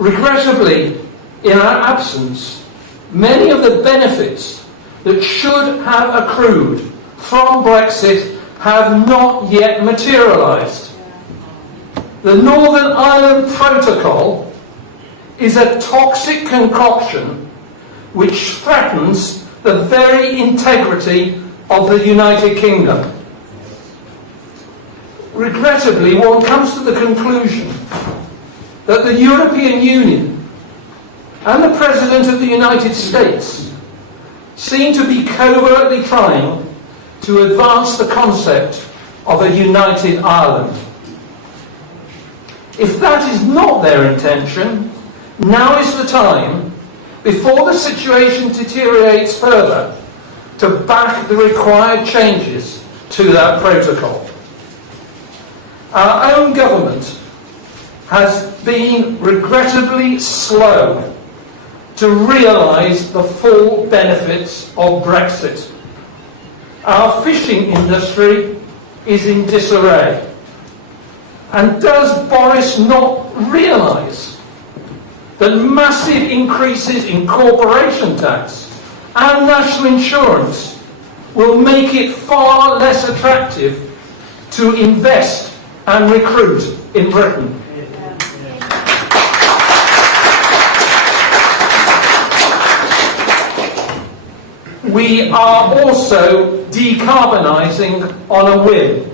Regrettably, in our absence, many of the benefits that should have accrued from Brexit have not yet materialised. The Northern Ireland Protocol is a toxic concoction which threatens the very integrity of the United Kingdom. Regrettably, one comes to the conclusion that the European Union and the President of the United States seem to be covertly trying to advance the concept of a united Ireland. If that is not their intention, now is the time, before the situation deteriorates further, to back the required changes to that protocol. Our own government has been regrettably slow to realise the full benefits of Brexit. Our fishing industry is in disarray. And does Boris not realise that massive increases in corporation tax and national insurance will make it far less attractive to invest and recruit in Britain? We are also decarbonising on a whim.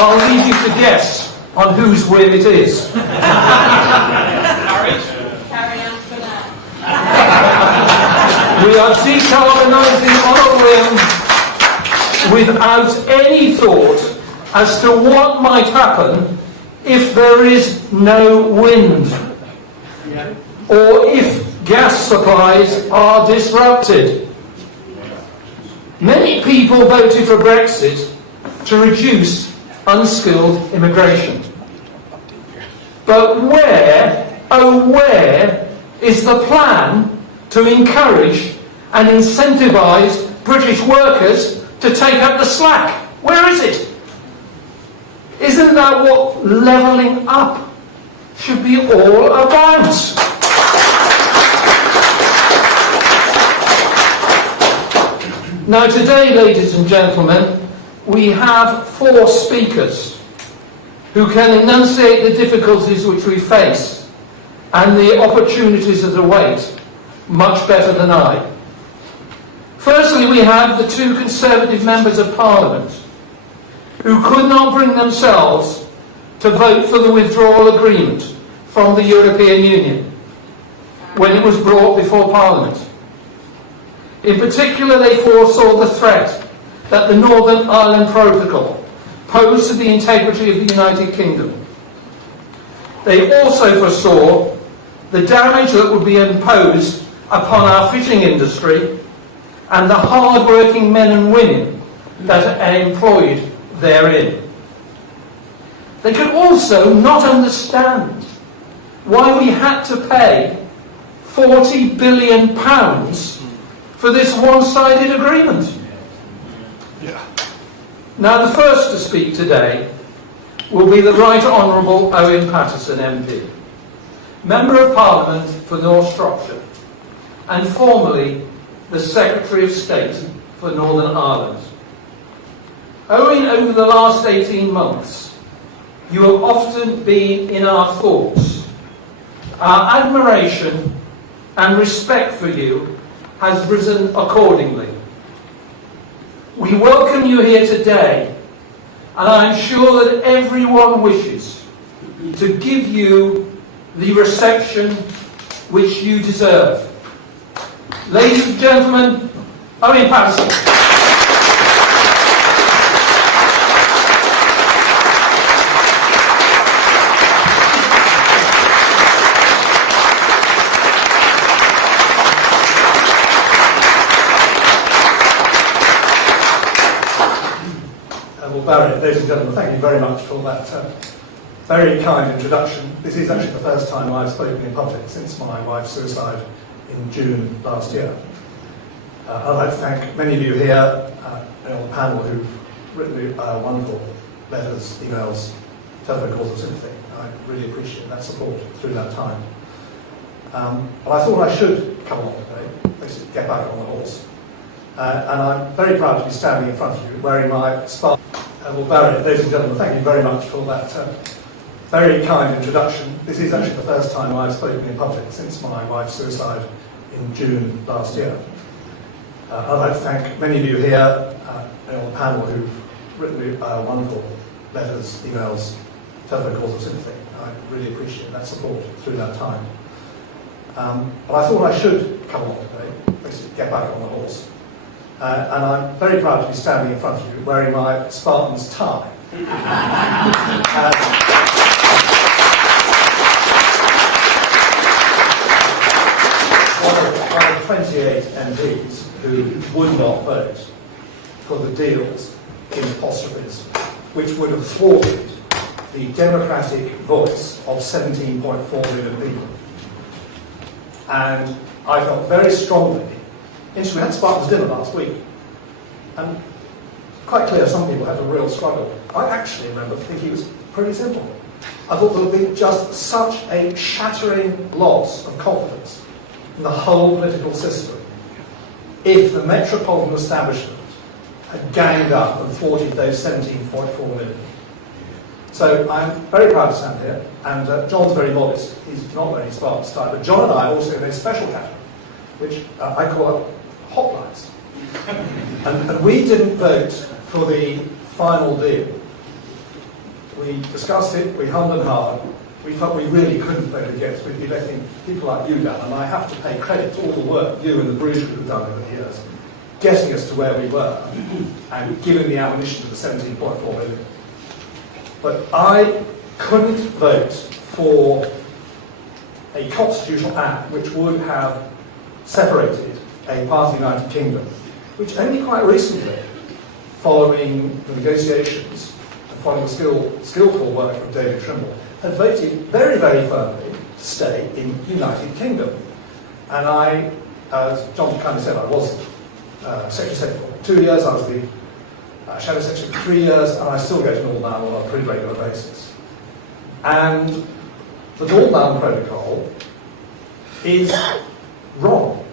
I'll leave you to guess on whose whim it is. Carry on for that. We are decarbonising on a whim without any thought as to what might happen if there is no wind, or if gas supplies are disrupted. Many people voted for Brexit to reduce unskilled immigration. But where, oh where, is the plan to encourage and incentivise British workers to take up the slack? Where is it? Isn't that what levelling up should be all about? Now today, ladies and gentlemen, we have 4 speakers who can enunciate the difficulties which we face and the opportunities that await much better than I. Firstly, we have the 2 Conservative members of Parliament who could not bring themselves to vote for the withdrawal agreement from the European Union when it was brought before Parliament. In particular, they foresaw the threat that the Northern Ireland Protocol posed to the integrity of the United Kingdom. They also foresaw the damage that would be imposed upon our fishing industry and the hard-working men and women that are employed therein. They could also not understand why we had to pay £40 billion for this one-sided agreement. Now, the first to speak today will be the Right Honourable Owen Patterson Mp, Member of Parliament for North Shropshire, and formerly the Secretary of State for Northern Ireland. Owen, over the last 18 months, you have often been in our thoughts. Our admiration and respect for you has risen accordingly. We welcome you here today, and I'm sure that everyone wishes to give you the reception which you deserve. Ladies and gentlemen, Owen Patterson. Barry, ladies and gentlemen, thank you very much for that very kind introduction. This is actually the first time I've spoken in public since my wife's suicide in June last year. I'd like to thank many of you here on the panel who've written wonderful letters, emails telephone calls of sympathy. I really appreciate that support through that time. But I thought I should come along today, basically get back on the horse. And I'm very proud to be standing in front of you wearing my Spartan. Well, Barry, ladies and gentlemen, thank you very much for that very kind introduction. This is actually the first time I've spoken in public since my wife's suicide in June last year. I'd like to thank many of you here on the panel who've written me wonderful letters, emails, telephone calls of sympathy. I really appreciate that support through that time. But I thought I should come along today, basically get back on the horse. And I'm very proud to be standing in front of you wearing my Spartan's tie. One of 28 MPs who would not vote for the deals in apostrophes, which would have thwarted the democratic voice of 17.4 million people. And I felt very strongly. Interestingly, we had Spartan's dinner last week, and quite clear some people had a real struggle. I actually remember thinking it was pretty simple. I thought there would be just such a shattering loss of confidence in the whole political system if the metropolitan establishment had ganged up and thwarted those 17.4 million. So I'm very proud to stand here, and John's very modest. He's not wearing Spartan's tie, but John and I are also in a special category, which I call hoplites. and we didn't vote for the final deal. We discussed it, we hummed and hawed. We felt we really couldn't vote against. We'd be letting people like you down, and I have to pay credit to all the work you and the Bruges group have done over the years, getting us to where we were, and giving the ammunition to the 17.4 million. But I couldn't vote for a constitutional act which would have separated a part of the United Kingdom, which only quite recently, following the negotiations and following the skillful work of David Trimble, had voted very, very firmly to stay in the United Kingdom. And I, as John kindly said, I was Secretary of State for 2 years, I was the Shadow Secretary for 3 years, and I still go to Northern Ireland on a pretty regular basis. And the Northern Ireland Protocol is wrong.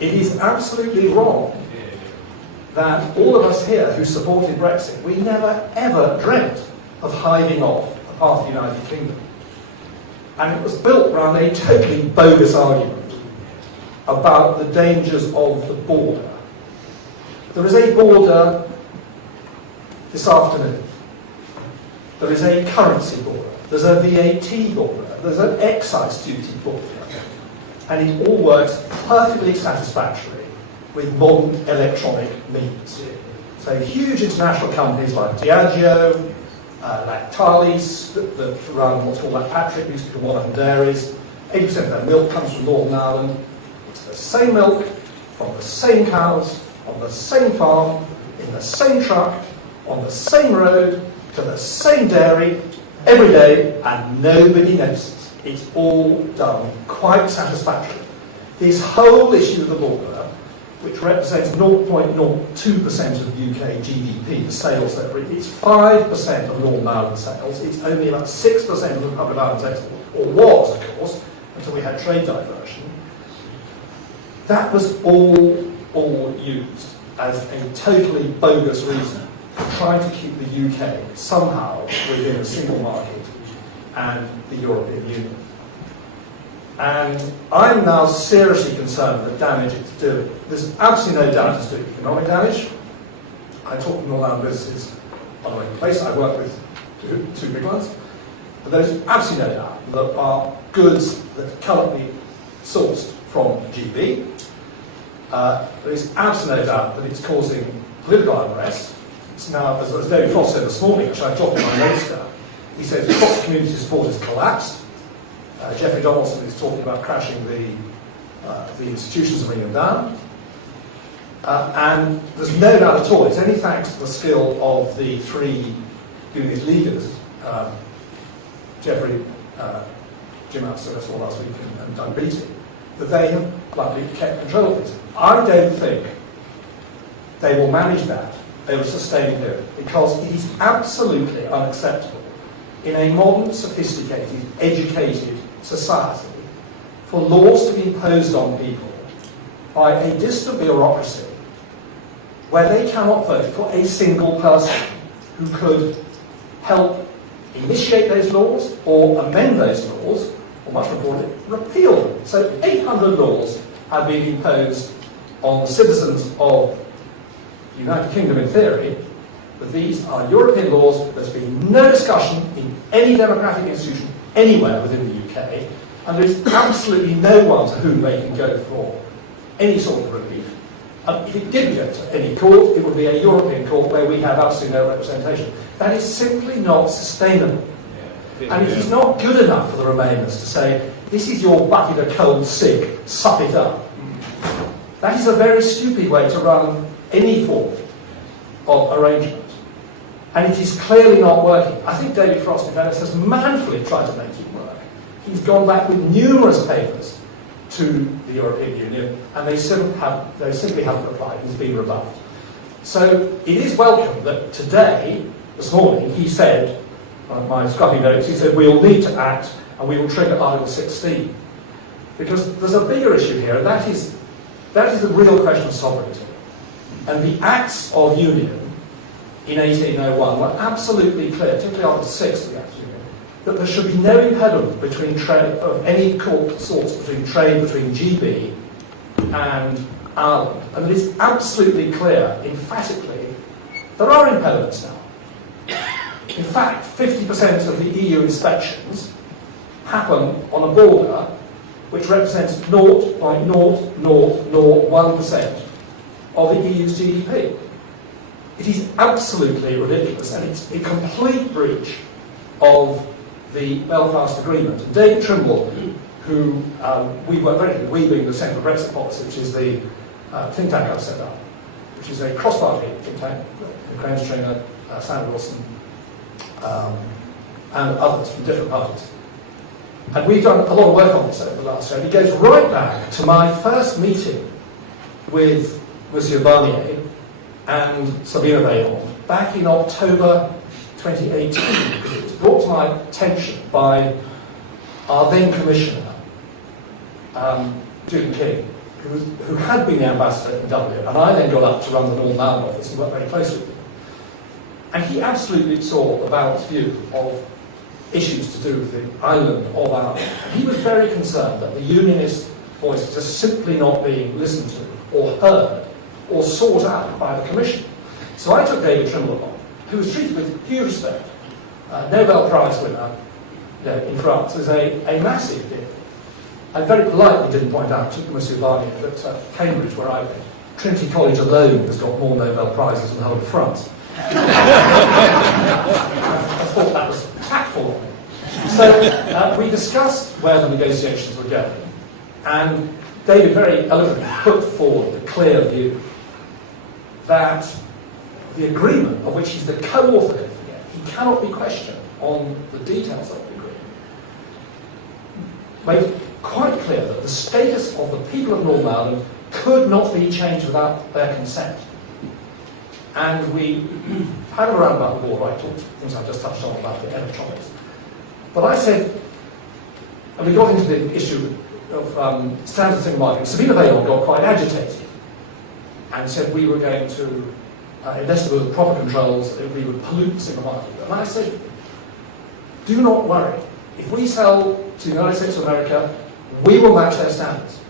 It is absolutely wrong that all of us here who supported Brexit, we never ever dreamt of hiving off a part of the United Kingdom. And it was built around a totally bogus argument about the dangers of the border. There is a border this afternoon. There is a currency border. There's a VAT border. There's an excise duty border. And it all works perfectly satisfactorily with modern electronic means. So huge international companies like Diageo, Lactalis, that run what's called Paterson, used to be one of the dairies. 80% of their milk comes from Northern Ireland. It's the same milk, from the same cows, on the same farm, in the same truck, on the same road, to the same dairy, every day, and nobody notices. It's all done quite satisfactorily. This whole issue of the border, which represents 0.02% of UK GDP, the sales there, it's 5% of Northern Ireland sales, it's only about 6% of the Republic of Ireland's export, or was, of course, until we had trade diversion. That was all used as a totally bogus reason for trying to keep the UK somehow within a single market and the European Union. And I'm now seriously concerned with the damage it's doing. There's absolutely no doubt it's doing economic damage. I talk to Northern Ireland businesses on a regular basis. I work with two big ones. But there's absolutely no doubt that are goods that are currently sourced from GB. There is absolutely no doubt that it's causing political unrest. It's now, as David Frost said this morning, which I dropped in my notes down, he says across community support has collapsed. Jeffrey Donaldson is talking about crashing the institutions and bringing them down. And there's no doubt at all, it's only thanks to the skill of the three unionist leaders, Jeffrey, Jim Astor last week, and Doug Beattie, that they have bluntly kept control of it. I don't think they will manage that over a sustained period, because it is absolutely unacceptable in a modern, sophisticated, educated society for laws to be imposed on people by a distant bureaucracy where they cannot vote for a single person who could help initiate those laws or amend those laws, or much more importantly, repeal them. So 800 laws have been imposed on the citizens of the United Kingdom in theory, but these are European laws. There's been no discussion in any democratic institution anywhere within the UK, and there is absolutely no one to whom they can go for any sort of relief. If it did go to any court, it would be a European court where we have absolutely no representation. That is simply not sustainable. And it is not good enough for the Remainers to say, this is your bucket of cold cig, suck it up. That is a very stupid way to run any form of arrangement. And it is clearly not working. I think David Frost in Venice has manfully tried to make it work. He's gone back with numerous papers to the European Union, and they simply haven't replied. He's been rebuffed. So it is welcome that today, this morning, he said, my scruffy notes, he said, we'll need to act and we will trigger Article 16. Because there's a bigger issue here, and that is the real question of sovereignty. And the Acts of Union in 1801 were absolutely clear, particularly Article 6 of the Acts of Union, that there should be no impediment between trade of any sorts between trade between GB and Ireland. And it is absolutely clear, emphatically, there are impediments now. In fact, 50% of the EU inspections happen on a border which represents 0.0001% of the EU's GDP. It is absolutely ridiculous, and it's a complete breach of the Belfast Agreement. And David Trimble, who we work very closely, we being the Centre for Brexit Policy, which is the think tank I've set up, which is a cross-party think tank, Graham Stringer, Sandra Wilson, and others from different parties. And we've done a lot of work on this over the last year. And it goes right back to my first meeting with Monsieur Barnier and Sabine Veil back in October 2018, because it was brought to my attention by our then Commissioner, Julian King, who had been the ambassador in Dublin, and I then got up to run the Northern Ireland office and worked very closely with him. And he absolutely saw the balanced view of issues to do with the island of Ireland. And he was very concerned that the unionist voice was just simply not being listened to or heard or sought out by the Commission. So I took David Trimble along, who was treated with huge respect. Nobel Prize winner in France was a massive deal. I very politely didn't point out to Monsieur Barnier that Cambridge, where I went, Trinity College alone has got more Nobel Prizes than the whole of France. I thought that was tactful of me. So we discussed where the negotiations were going, and David very eloquently put forward the clear view that the agreement, of which he's the co-author, he cannot be questioned on the details of the agreement, made it quite clear that the status of the people of Northern Ireland could not be changed without their consent. And we had a roundabout board where I talked things I just touched on about the electronics. But I said, and we got into the issue of standard single market. Sabine Veil got quite agitated and said we were going to, unless there were proper controls, we would pollute the single market. And I said, do not worry. If we sell to the United States of America, we will match their standards.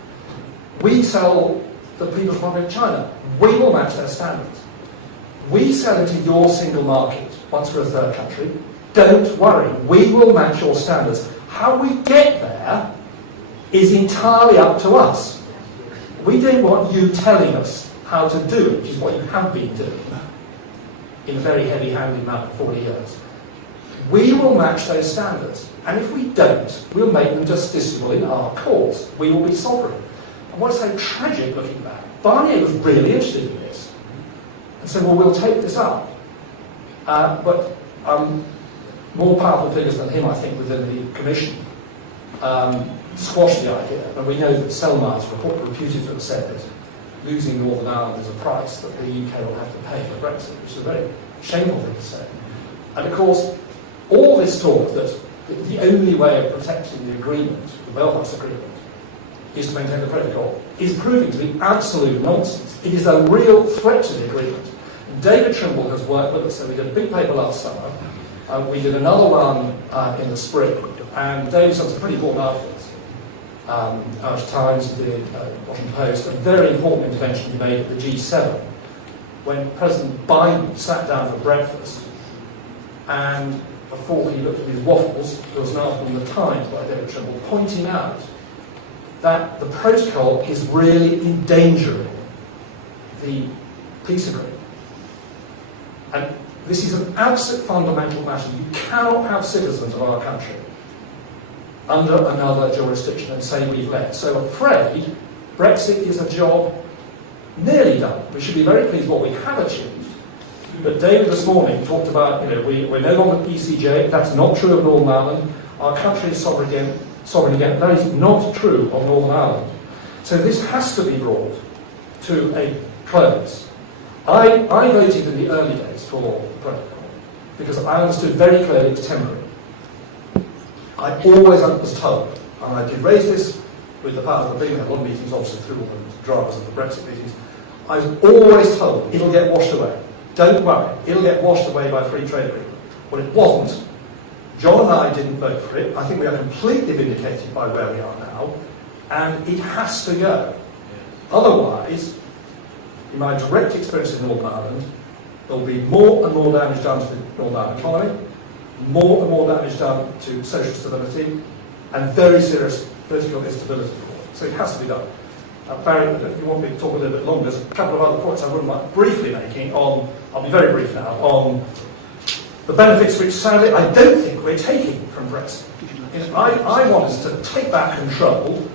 We sell to the People's Republic of China, we will match their standards. We sell into your single market once we're a third country. Don't worry, we will match your standards. How we get there is entirely up to us. We don't want you telling us how to do it, which is what you have been doing in a very heavy-handed manner for 40 years. We will match those standards, and if we don't, we'll make them justiciable in our courts. We will be sovereign. And what's so tragic looking back, Barnier was really interested in this and said, well, we'll take this up. But more powerful figures than him, I think, within the Commission squashed the idea. And we know that Selmay's report reputed to have said that losing Northern Ireland is a price that the UK will have to pay for Brexit, which is a very shameful thing to say. And of course, all this talk that the only way of protecting the agreement, the Belfast Agreement, is to maintain the protocol, is proving to be absolute nonsense. It is a real threat to the agreement. David Trimble has worked with us, so we did a big paper last summer, we did another one in the spring, and David's done some pretty important articles. Irish Times did, Washington Post, a very important intervention he made at the G7, when President Biden sat down for breakfast, and before he looked at his waffles, there was an article in the Times by David Trimble pointing out that the protocol is really endangering the peace agreement. And this is an absolute fundamental matter. You cannot have citizens of our country under another jurisdiction and say we've left. So afraid, Brexit is a job nearly done. We should be very pleased with what we have achieved. But David this morning talked about, we're no longer ECJ. That's not true of Northern Ireland. Our country is sovereign again. That is not true of Northern Ireland. So this has to be brought to a close. I voted in the early days for the protocol because I understood very clearly it was temporary. I always was told, and I did raise this with the powers that be, we had a lot of meetings obviously through all the dramas of the Brexit meetings, I was always told it'll get washed away. Don't worry, it'll get washed away by free trade agreement. Well, it wasn't. John and I didn't vote for it. I think we are completely vindicated by where we are now, and it has to go. Otherwise, in my direct experience in Northern Ireland, there will be more and more damage done to the Northern Ireland economy, more and more damage done to social stability, and very serious political instability. So it has to be done. Barry, if you want me to talk a little bit longer, there's a couple of other points I wouldn't mind briefly making on, I'll be very brief now, on the benefits which sadly I don't think we're taking from Brexit. I want us to take back control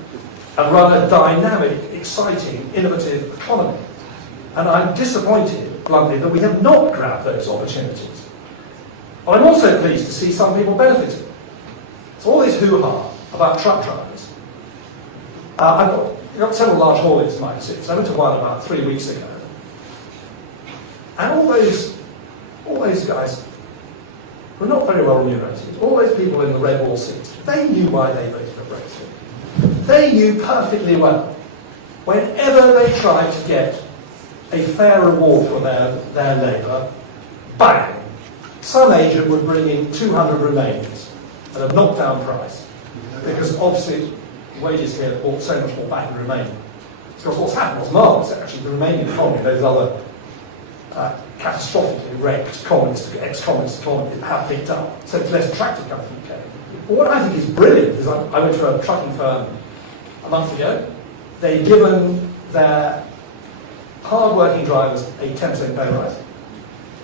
and run a dynamic, exciting, innovative economy. And I'm disappointed, bluntly, that we have not grabbed those opportunities. But I'm also pleased to see some people benefiting. So all this hoo-ha about truck drivers. I've got several large haulers in my cities. I went to one about 3 weeks ago. And all those guys were not very well remunerated. All those people in the red wall seats, they knew why they voted for Brexit. They knew perfectly well. Whenever they tried to get a fair reward for their labour, bang! Some agent would bring in 200 Remainians at a knockdown price, because obviously wages here bought so much more back in Romania. Because what's happened was marvellous, actually. The Romanian economy, those other catastrophically wrecked ex-communist economies have picked up, so it's less attractive coming to the UK. But what I think is brilliant is I went to a trucking firm a month ago. They've given their hard-working drivers a 10% pay rise.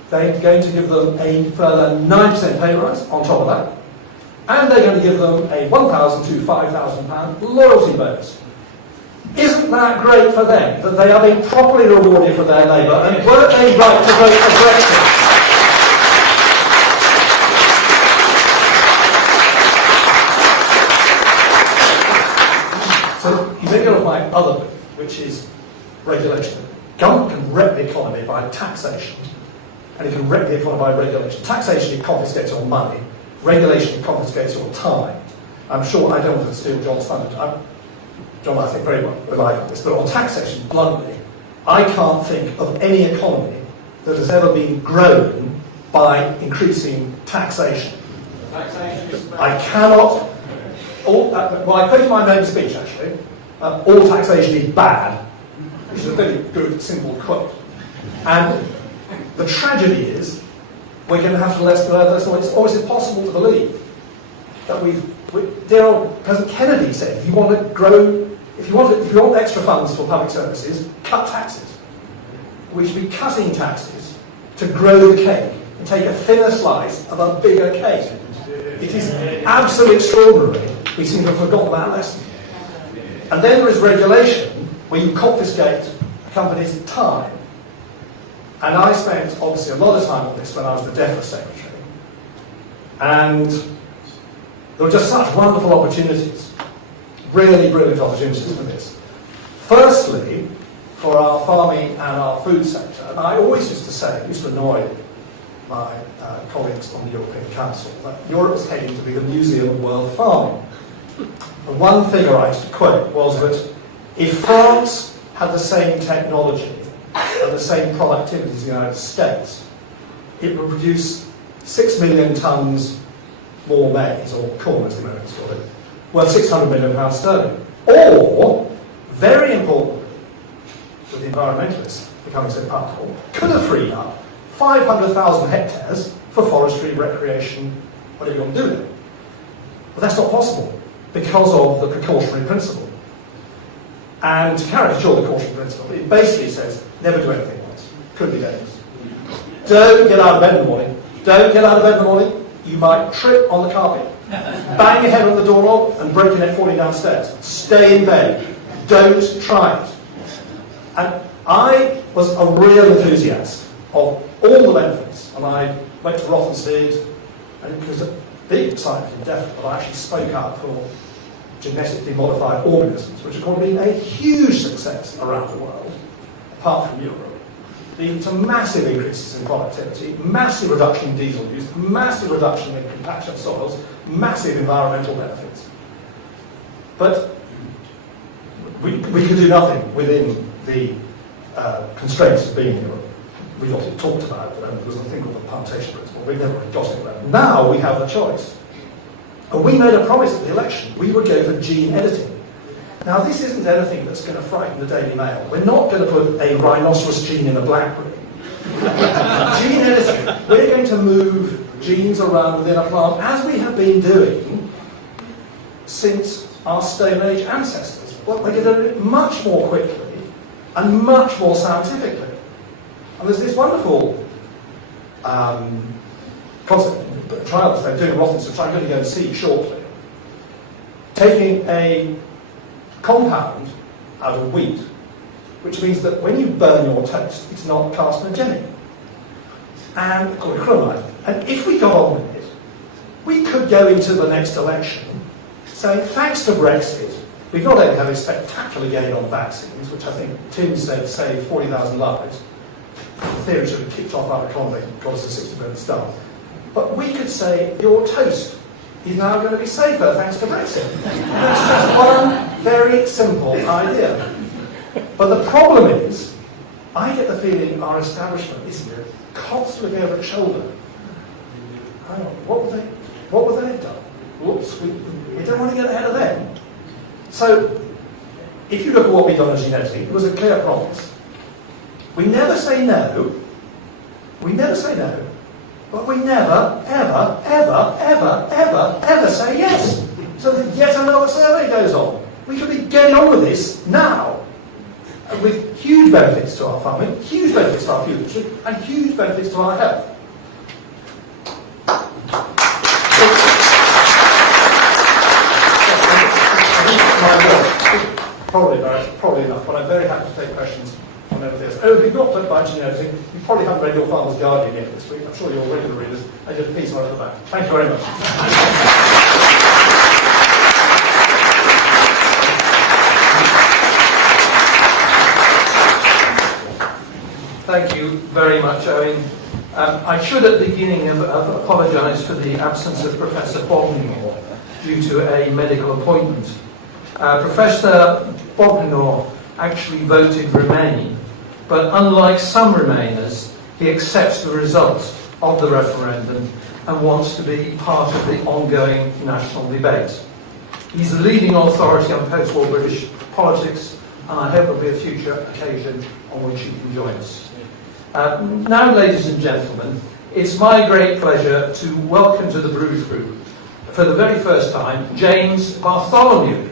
They're going to give them a further 9% pay rise on top of that. And they're going to give them a £1,000 to £5,000 loyalty bonus. Isn't that great for them, that they are being properly rewarded for their labour, and weren't they right to vote for Brexit? So you then go to my other bit, which is regulation. Government can wreck the economy by taxation, and it can wreck the economy by regulation. Taxation, it confiscates your money. Regulation confiscates your time. I'm sure I don't want to steal John's thunder. John, I think very well rely on this, but on taxation, bluntly, I can't think of any economy that has ever been grown by increasing taxation. I cannot. I quoted my main speech actually. All taxation is bad, which is a very good, simple quote. And the tragedy is, we're going to have to less so it's always impossible to believe that dear old President Kennedy said, if you want to grow, if you want extra funds for public services, cut taxes. We should be cutting taxes to grow the cake and take a thinner slice of a bigger cake. It is absolutely extraordinary. We seem to have forgotten that lesson. And then there is regulation, where you confiscate a company's time. And I spent, obviously, a lot of time on this when I was the DEFRA Secretary. And there were just such wonderful opportunities, really brilliant opportunities for this. Firstly, for our farming and our food sector, and I always used to say, it used to annoy my colleagues on the European Council that Europe was heading to be the Museum of World Farming. And one figure I used to quote was that if France had the same technology and the same productivity as the United States, it would produce 6 million tonnes more maize, or corn as the Americans call it, worth £600 million sterling. Or, very importantly, with the environmentalists becoming so powerful, could have freed up 500,000 hectares for forestry, recreation, whatever you want to do with it. But that's not possible because of the precautionary principle. And to caricature the precautionary principle, it basically says, never do anything once. Could be dangerous. Don't get out of bed in the morning. Don't get out of bed in the morning. You might trip on the carpet, bang your head on the doorknob and break your neck falling downstairs. Stay in bed. Don't try it. And I was a real enthusiast of all the benefits. And I went to Rothenstein, and it was a big scientific effort, but I actually spoke up for genetically modified organisms, which have been a huge success around the world, apart from Europe, leading to massive increases in productivity, massive reduction in diesel use, massive reduction in compaction of soils, massive environmental benefits. But we could do nothing within the constraints of being in Europe. We got it talked about, and there was a thing called the plantation principle. We never really got it about. Now we have a choice. And we made a promise at the election. We would go for gene editing. Now, this isn't anything that's going to frighten the Daily Mail. We're not going to put a rhinoceros gene in a blackberry. Gene editing. We're going to move genes around within a plant, as we have been doing since our Stone Age ancestors. But we're going to do it much more quickly and much more scientifically. And there's this wonderful concept, trial that they're doing in Rothenstein, which I'm going to go and see shortly, taking a compound out of wheat, which means that when you burn your toast, it's not carcinogenic, and called acrylamide. And if we got on with it, we could go into the next election saying, thanks to Brexit, we've not only had a spectacular gain on vaccines, which I think Tim said saved 40,000 lives. The theory should have kicked off our economy, got us to 60% staff. But we could say, your toast is now going to be safer thanks to Brexit. That's just one very simple idea. But the problem is, I get the feeling our establishment is constantly over its shoulder. Hang on, what would they have done? Whoops, we don't want to get ahead of them. So, if you look at what we've done as genetically, it was a clear promise. We never say no. We never say no. But we never, ever, ever, ever, ever, ever say yes. So that yet another survey goes on. We could be getting on with this now, with huge benefits to our farming, huge benefits to our food industry, and huge benefits to our health. Probably enough, but I'm very happy to take questions on over this. Oh, if you've not done budget and everything, you probably haven't read your Farmer's Guardian yet this week. I'm sure you're regular readers. I did a piece right at the back. Thank you very much. Thank you very much, Owen. I should at the beginning have apologised for the absence of Professor Bartholomew due to a medical appointment. Professor Bartholomew actually voted Remain, but unlike some Remainers, he accepts the results of the referendum and wants to be part of the ongoing national debate. He's the leading authority on post-war British politics, and I hope there'll be a future occasion on which he can join us. Now, ladies and gentlemen, it's my great pleasure to welcome to the Bruges Group, for the very first time, James Bartholomew.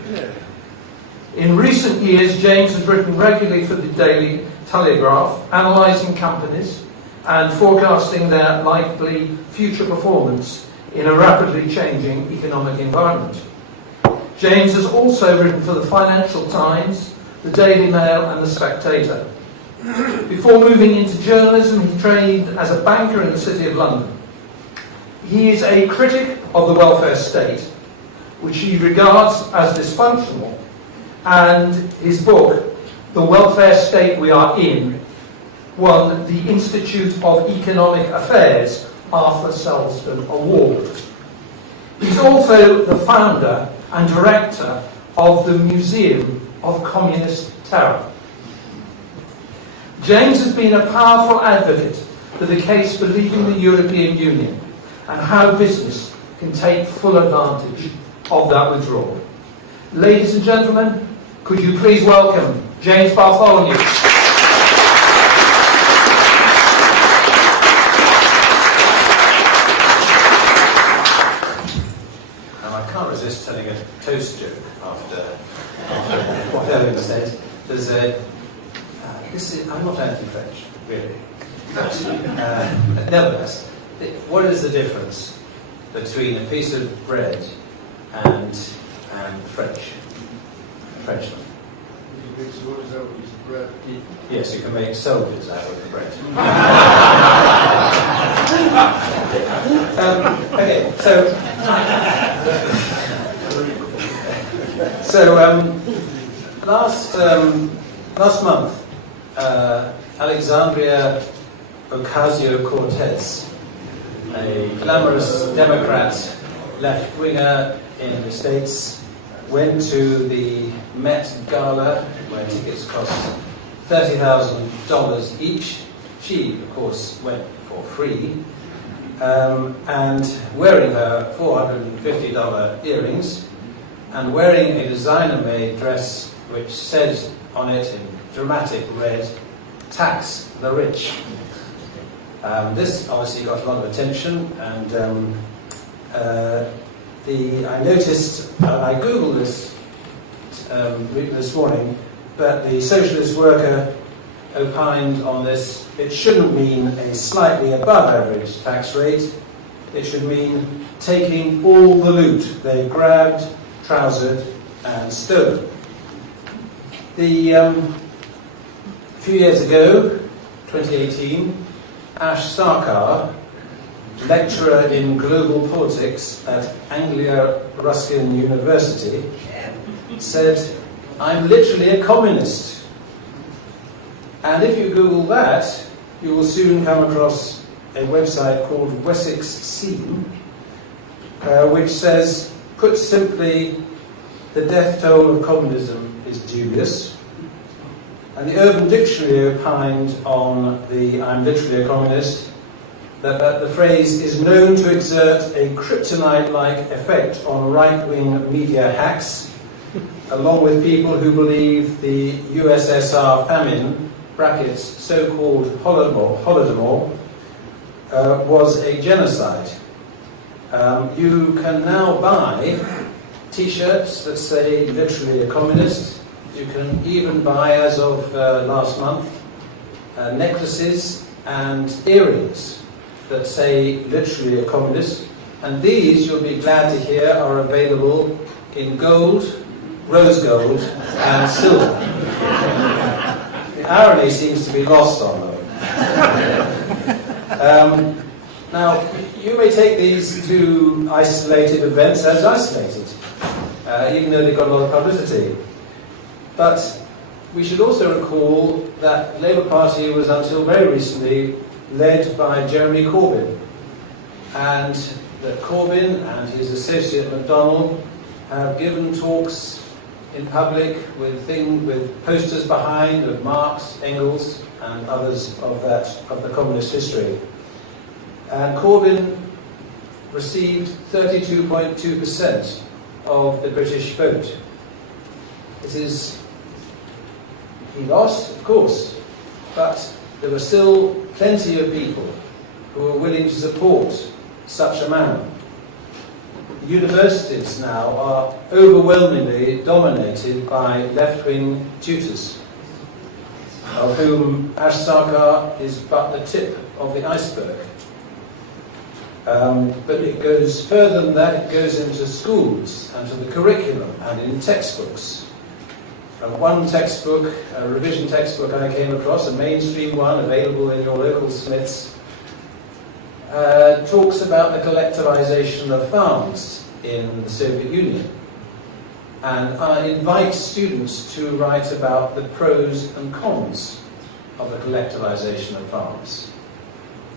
In recent years, James has written regularly for the Daily Telegraph, analysing companies and forecasting their likely future performance in a rapidly changing economic environment. James has also written for the Financial Times, the Daily Mail and the Spectator. Before moving into journalism, he trained as a banker in the City of London. He is a critic of the welfare state, which he regards as dysfunctional, and his book, The Welfare State We Are In, won the Institute of Economic Affairs Arthur Selston Award. He's also the founder and director of the Museum of Communist Terror. James has been a powerful advocate for the case for leaving the European Union and how business can take full advantage of that withdrawal. Ladies and gentlemen, could you please welcome James Bartholomew. I can't resist telling a toast joke after what Owen said. There's I'm not anti-French, really. But nevertheless, what is the difference between a piece of bread and Frenchman? Yes, you can make soldiers out of the bread. Okay, so last month, Alexandria Ocasio-Cortez, a glamorous Democrat left-winger in the States, went to the Met Gala, where tickets cost $30,000 each. She, of course, went for free, and wearing her $450 earrings, and wearing a designer-made dress which said on it in dramatic red, "Tax the rich." This obviously got a lot of attention, and I noticed, I googled this this morning, but the socialist worker opined on this. It shouldn't mean a slightly above average tax rate. It should mean taking all the loot they grabbed, trousered, and stolen. A few years ago, 2018, Ash Sarkar, lecturer in global politics at Anglia Ruskin University, said, "I'm literally a communist." And if you Google that, you will soon come across a website called Wessex Scene, which says, put simply, the death toll of communism is dubious. And the Urban Dictionary opined on the "I'm literally a communist" that the phrase is known to exert a kryptonite-like effect on right-wing media hacks, along with people who believe the USSR famine, brackets, so-called Holodomor, was a genocide. You can now buy T-shirts that say "literally a communist." You can even buy, as of last month, necklaces and earrings that say "literally a communist." And these, you'll be glad to hear, are available in gold, rose gold, and silver. The irony seems to be lost on them. Now, you may take these two isolated events as isolated, even though they got a lot of publicity. But we should also recall that the Labour Party was until very recently led by Jeremy Corbyn, and that Corbyn and his associate MacDonald have given talks in public with posters behind of Marx, Engels, and others of the communist history. And Corbyn received 32.2% of the British vote. He lost, of course, but there were still plenty of people who were willing to support such a man. Universities now are overwhelmingly dominated by left-wing tutors, of whom Ash Sarkar is but the tip of the iceberg. But it goes further than that. It goes into schools and to the curriculum and in textbooks. One textbook, a revision textbook I came across, a mainstream one available in your local Smiths, talks about the collectivization of farms in the Soviet Union, and invites students to write about the pros and cons of the collectivization of farms.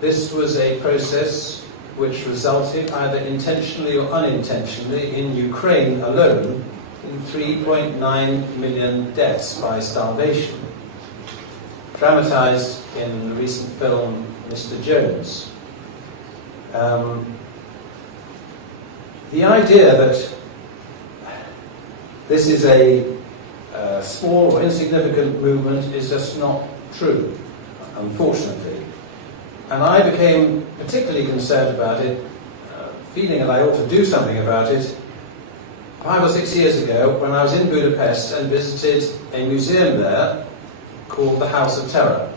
This was a process which resulted, either intentionally or unintentionally, in Ukraine alone, in 3.9 million deaths by starvation, dramatised in the recent film Mr. Jones. The idea that this is a small or insignificant movement is just not true, unfortunately. And I became particularly concerned about it, feeling that I ought to do something about it, 5 or 6 years ago when I was in Budapest and visited a museum there called the House of Terror.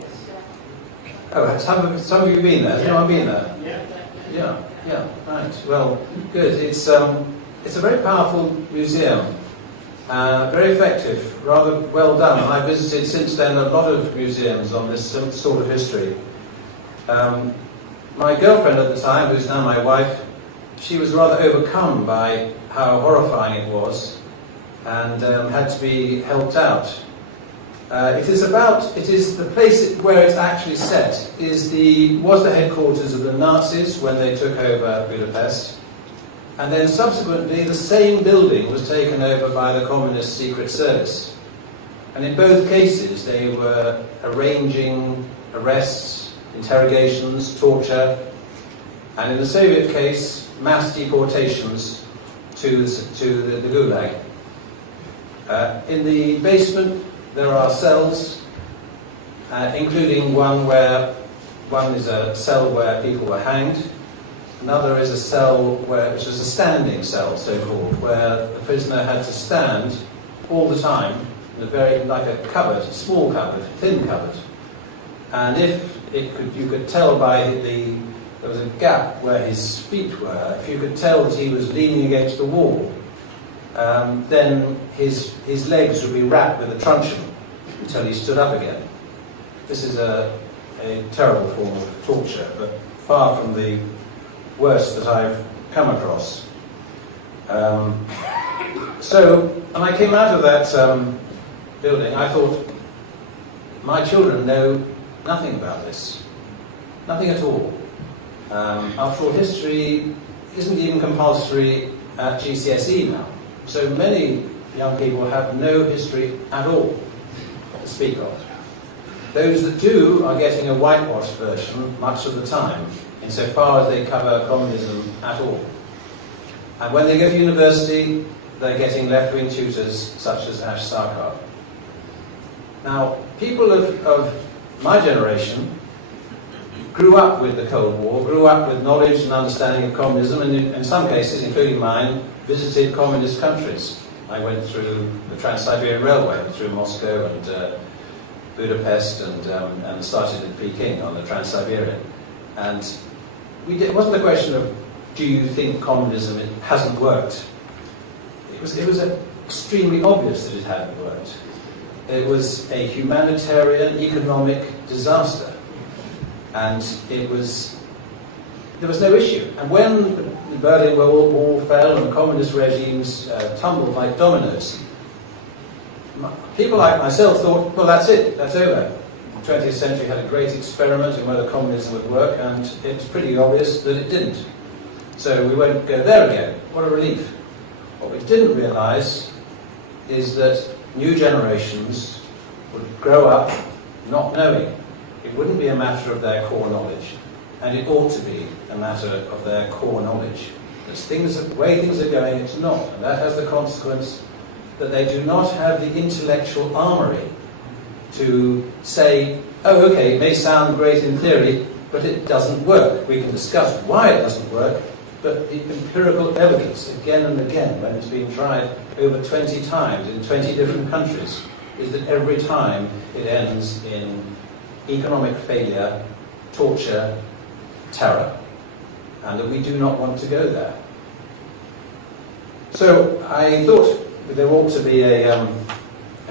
Oh, some of you been there? Has anyone been there? Yeah, right. Well, good. It's a very powerful museum, very effective, rather well done. And I've visited since then a lot of museums on this sort of history. My girlfriend at the time, who's now my wife, she was rather overcome by how horrifying it was, and had to be helped out. It is the place where it's actually set was the headquarters of the Nazis when they took over Budapest, and then subsequently the same building was taken over by the Communist Secret Service. And in both cases they were arranging arrests, interrogations, torture, and in the Soviet case, mass deportations to the Gulag. In the basement there are cells, including one is a cell where people were hanged. Another is a cell which is a standing cell, so-called, where the prisoner had to stand all the time in like a cupboard, a small cupboard, thin cupboard. And you could tell by there was a gap where his feet were. If you could tell that he was leaning against the wall, then his legs would be wrapped with a truncheon until he stood up again. This is a terrible form of torture, but far from the worst that I've come across. So, when I came out of that building, I thought, my children know nothing about this. Nothing at all. After all, history isn't even compulsory at GCSE now. So many young people have no history at all to speak of. Those that do are getting a whitewashed version much of the time, insofar as they cover communism at all. And when they go to university, they're getting left-wing tutors such as Ash Sarkar. Now, people of my generation grew up with the Cold War, grew up with knowledge and understanding of communism, and in some cases, including mine, visited communist countries. I went through the Trans-Siberian Railway, through Moscow and Budapest, and started in Peking on the Trans-Siberian. And it wasn't a question of, do you think communism hasn't worked? It was extremely obvious that it hadn't worked. It was a humanitarian, economic disaster. And there was no issue. And when the Berlin Wall fell and communist regimes tumbled like dominoes, people like myself thought, well, that's it, that's over. The 20th century had a great experiment in whether communism would work, and it's pretty obvious that it didn't. So we won't go there again. What a relief. What we didn't realise is that new generations would grow up not knowing. It wouldn't be a matter of their core knowledge, and it ought to be a matter of their core knowledge. The way things are going, it's not, and that has the consequence that they do not have the intellectual armoury to say, oh, okay, it may sound great in theory, but it doesn't work. We can discuss why it doesn't work, but the empirical evidence, again and again, when it's been tried over 20 times in 20 different countries, is that every time it ends in economic failure, torture, terror, and that we do not want to go there. So I thought that there ought to be a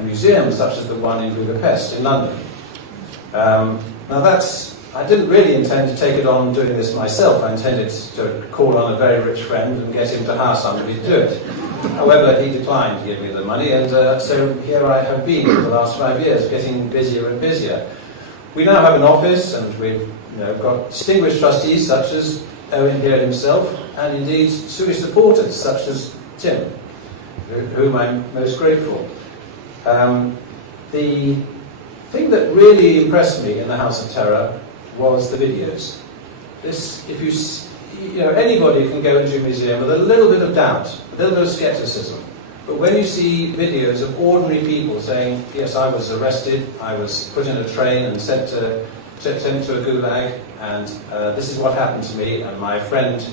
museum such as the one in Budapest, in London. Now I didn't really intend to take it on doing this myself. I intended to call on a very rich friend and get him to hire somebody to do it. However, he declined to give me the money, and so here I have been for the last 5 years, getting busier and busier. We now have an office, and we've got distinguished trustees such as Owen here himself, and indeed Swedish supporters such as Tim, whom I'm most grateful. The thing that really impressed me in the House of Terror was the videos. This, if you know, anybody can go into a museum with a little bit of doubt, a little bit of scepticism. But when you see videos of ordinary people saying, yes, I was arrested, I was put in a train and sent to a gulag, and this is what happened to me, and my friend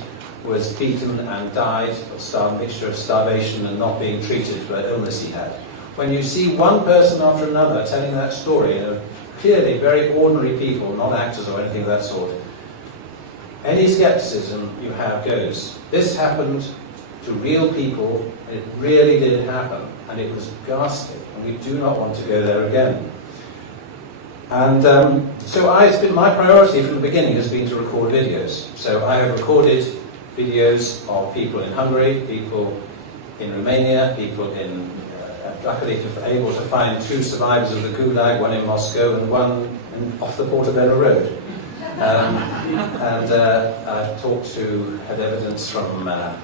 was beaten and died of a mixture of starvation and not being treated for an illness he had. When you see one person after another telling that story, you know, clearly very ordinary people, not actors or anything of that sort, any scepticism you have goes. This happened to real people, it really did happen, and it was ghastly, and we do not want to go there again. And so it's been my priority from the beginning has been to record videos. So I have recorded videos of people in Hungary, people in Romania, people in, luckily able to find 2 survivors of the gulag, one in Moscow and one off the Portobello Road. I've talked to, had evidence from a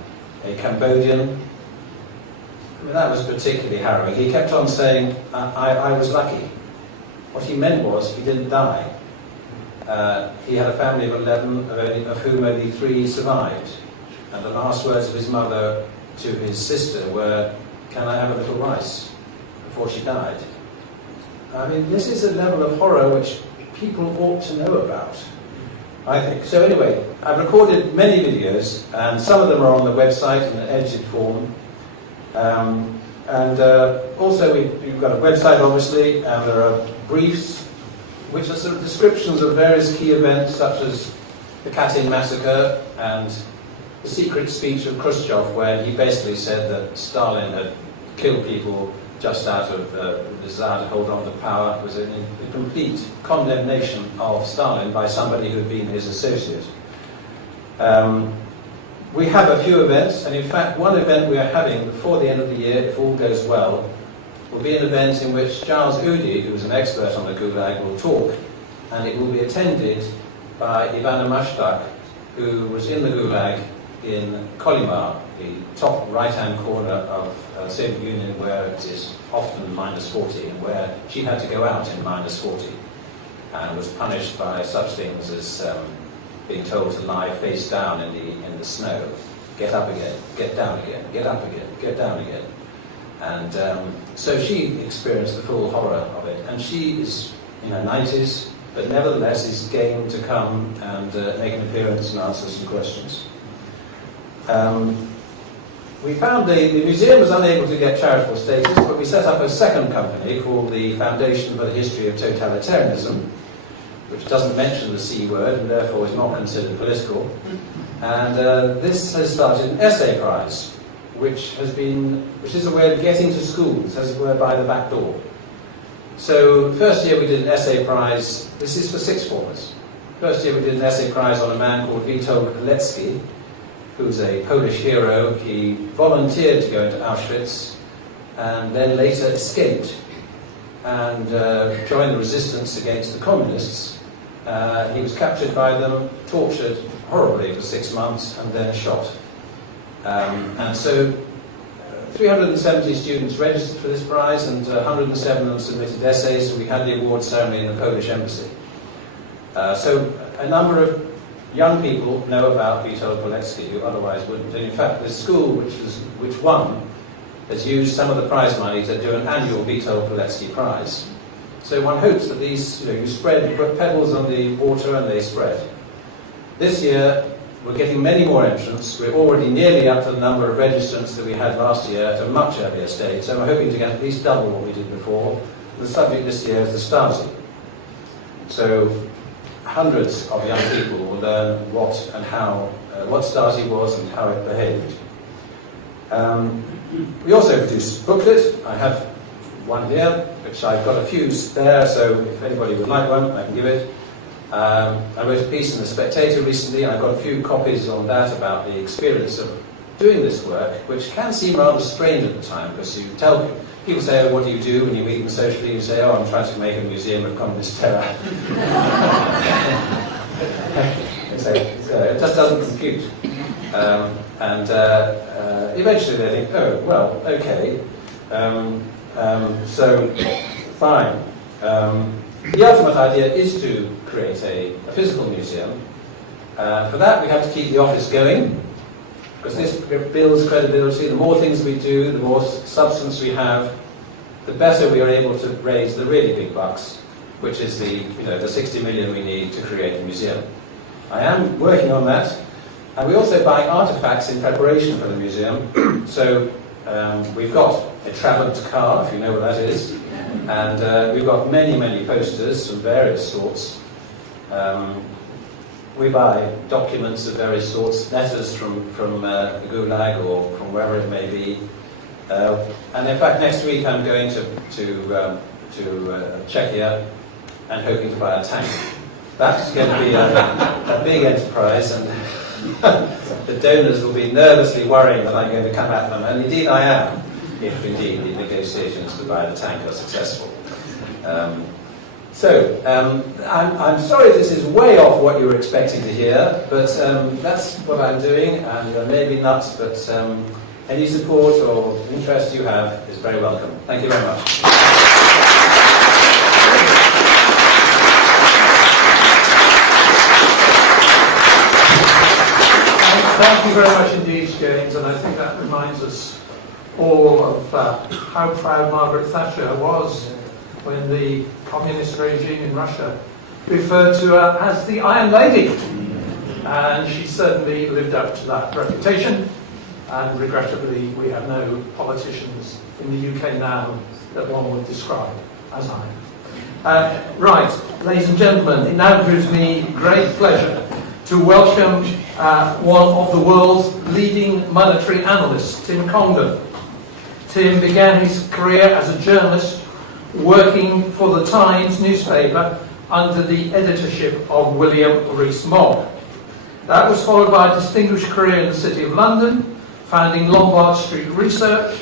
Cambodian. I mean, that was particularly harrowing. He kept on saying, I was lucky. What he meant was he didn't die. He had a family of 11, of whom only 3 survived. And the last words of his mother to his sister were, can I have a little rice, before she died. I mean, this is a level of horror which people ought to know about, I think. So anyway, I've recorded many videos, and some of them are on the website in an edited form. Also we've got a website, obviously, and there are briefs, which are sort of descriptions of various key events, such as the Katyn massacre and the secret speech of Khrushchev, where he basically said that Stalin had killed people just out of the desire to hold on to power. It was a complete condemnation of Stalin by somebody who had been his associate. We have a few events, and in fact one event we are having before the end of the year, if all goes well, will be an event in which Charles Udi, who is an expert on the Gulag, will talk, and it will be attended by Ivana Mashtak, who was in the Gulag in Kolimar, the top right-hand corner of the Soviet Union, where it is often -40, and where she had to go out in -40, and was punished by such things as being told to lie face down in the snow, get up again, get down again, get up again, get down again. And so she experienced the full horror of it, and she is in her 90s, but nevertheless is game to come and make an appearance and answer some questions. We found the museum was unable to get charitable status, but we set up a second company called the Foundation for the History of Totalitarianism, which doesn't mention the C word and therefore is not considered political. And this has started an essay prize, which is a way of getting to schools, as it were, by the back door. So first year we did an essay prize. This is for 6th formers. First year we did an essay prize on a man called Witold Pilecki, who's a Polish hero. He volunteered to go into Auschwitz and then later escaped and joined the resistance against the communists. He was captured by them, tortured horribly for 6 months, and then shot. And so 370 students registered for this prize, and 107 of them submitted essays, so we had the award ceremony in the Polish embassy. So a number of young people know about Witold Pilecki who otherwise wouldn't. And in fact, the school which won has used some of the prize money to do an annual Witold Pilecki prize. So one hopes that these, you put pebbles on the water and they spread. This year, we're getting many more entrants. We're already nearly up to the number of registrants that we had last year at a much earlier stage, so we're hoping to get at least double what we did before. The subject this year is the Stasi. So hundreds of young people will learn what and how, what Stasi was and how it behaved. We also produced a booklet. I have one here, which I've got a few spare, so if anybody would like one, I can give it. I wrote a piece in The Spectator recently, and I've got a few copies on that about the experience of doing this work, which can seem rather strange at the time, because you tell people say, oh, what do you do when you meet them socially? You say, oh, I'm trying to make a museum of communist terror. So it just doesn't compute. And eventually they think, oh, well, okay, so fine. The ultimate idea is to create a physical museum. For that we have to keep the office going, because this builds credibility. The more things we do, the more substance we have, the better we are able to raise the really big bucks, which is the 60 million we need to create the museum. I am working on that, and we also buy artifacts in preparation for the museum. So we've got a Trabant car, if you know what that is, and we've got many posters of various sorts. We buy documents of various sorts, letters from the Gulag or from wherever it may be. And in fact, next week I'm going to Czechia and hoping to buy a tank. That's going to be a big enterprise, and the donors will be nervously worrying that I'm going to come at them, and indeed I am, if indeed the negotiations to buy the tank are successful. I'm sorry this is way off what you were expecting to hear, but that's what I'm doing, and I may be nuts, but any support or interest you have is very welcome. Thank you very much. Thank you very much indeed, James, and I think that reminds us all of how proud Margaret Thatcher was when the communist regime in Russia referred to her as the Iron Lady. And she certainly lived up to that reputation, and regrettably we have no politicians in the UK now that one would describe as iron. Right, ladies and gentlemen, it now gives me great pleasure to welcome one of the world's leading monetary analysts, Tim Congdon. Tim began his career as a journalist working for the Times newspaper under the editorship of William Rees-Mogg. That was followed by a distinguished career in the City of London, founding Lombard Street Research.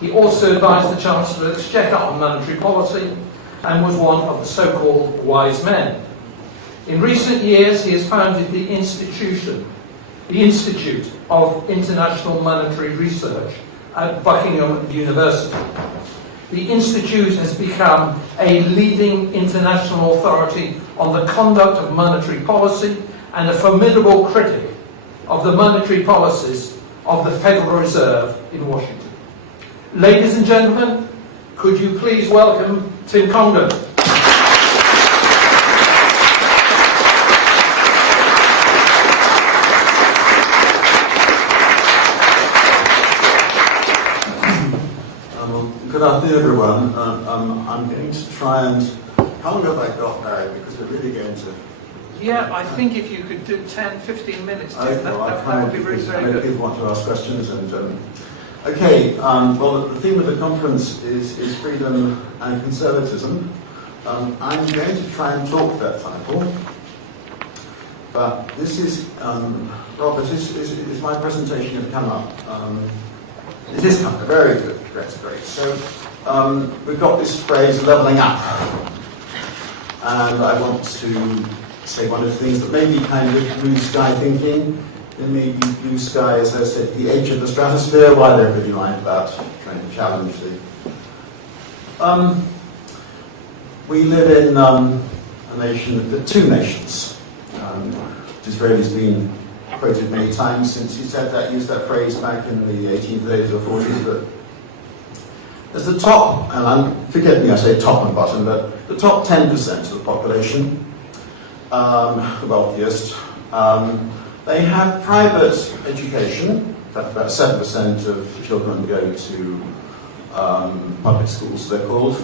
He also advised the Chancellor of the Exchequer on monetary policy and was one of the so-called wise men. In recent years, he has founded the Institute of International Monetary Research at Buckingham University. The Institute has become a leading international authority on the conduct of monetary policy and a formidable critic of the monetary policies of the Federal Reserve in Washington. Ladies and gentlemen, could you please welcome Tim Congdon. Good afternoon, everyone. I'm going to try and... How long have I got, Barry? Because we're really going to... Yeah, I think if you could do 10, 15 minutes, Okay, that would be really very good. People want to ask questions. Okay, well, the theme of the conference is freedom and conservatism. I'm going to try and talk that title. But this is... Robert, is my presentation going to come up? It is coming. Very good. That's great. So we've got this phrase, levelling up. And I want to say one of the things that may be kind of blue sky thinking. There may be blue sky, as I said, the edge of the stratosphere, while they're really like that, trying to challenge the... we live in a nation, two nations. Disraeli's been quoted many times since he said that, used that phrase back in the 1830s or 40s, but as the top, and forget me, I say top and bottom, but the top 10% of the population, the wealthiest, they have private education. About 7% of children go to public schools, they're called,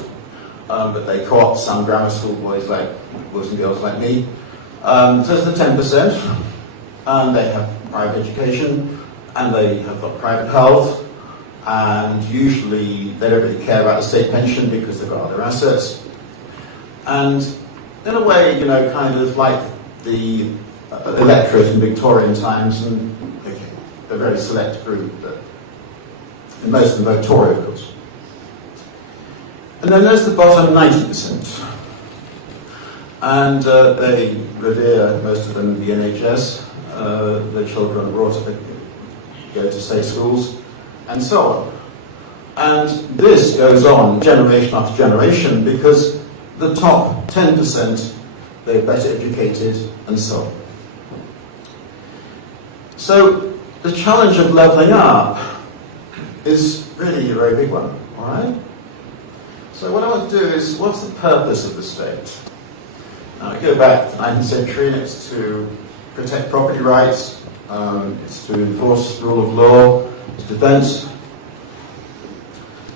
but they co-opt some grammar school boys and girls like me. So it's the 10%, and they have private education, and they have got private health, and usually they don't really care about the state pension because they've got other assets. And in a way, you know, kind of like the electorate in Victorian times, and a very select group, but most of them vote Tory, of course. And then there's the bottom 90%. and they revere, most of them, the NHS. Their children are brought up, go to state schools, and so on. And this goes on generation after generation because the top 10%, they're better educated, and so on. So the challenge of levelling up is really a very big one, all right? So what I want to do is, what's the purpose of the state? Now, I go back to the 19th century, and it's to protect property rights, it's to enforce the rule of law, it's defence.